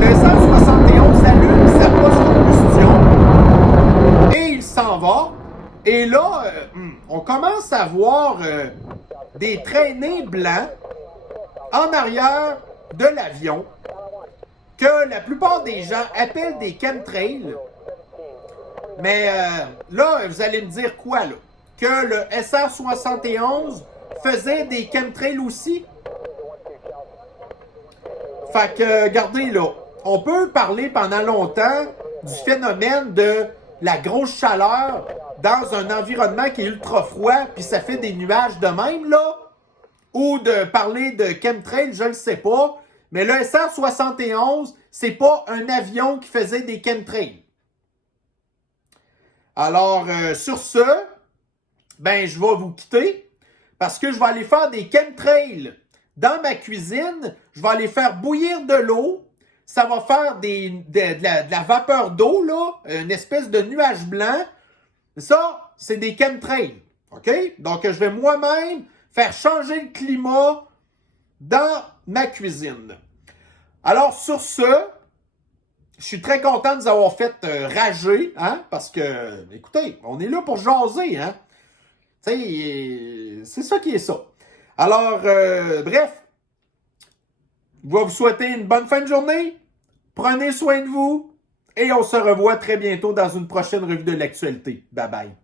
le SR-71 allume sa post-combustion et il s'en va. Et là, on commence à voir des traînées blancs en arrière de l'avion que la plupart des gens appellent des chemtrails. Mais là, vous allez me dire quoi, là? Que le SR-71 faisait des chemtrails aussi? Fait que, regardez, là, on peut parler pendant longtemps du phénomène de la grosse chaleur dans un environnement qui est ultra froid, puis ça fait des nuages de même, là. Ou de parler de chemtrails, je ne le sais pas. Mais le SR-71, c'est pas un avion qui faisait des chemtrails. Alors, sur ce, ben, je vais vous quitter parce que je vais aller faire des chemtrails dans ma cuisine. Je vais aller faire bouillir de l'eau. Ça va faire de la vapeur d'eau, là, une espèce de nuage blanc. Ça, c'est des chemtrails. OK? Donc, je vais moi-même faire changer le climat dans ma cuisine. Alors, sur ce, je suis très content de vous avoir fait rager, hein, parce que, écoutez, on est là pour jaser, hein. Tu sais, c'est ça qui est ça. Alors, bref, je vais vous souhaiter une bonne fin de journée. Prenez soin de vous et on se revoit très bientôt dans une prochaine revue de l'actualité. Bye bye.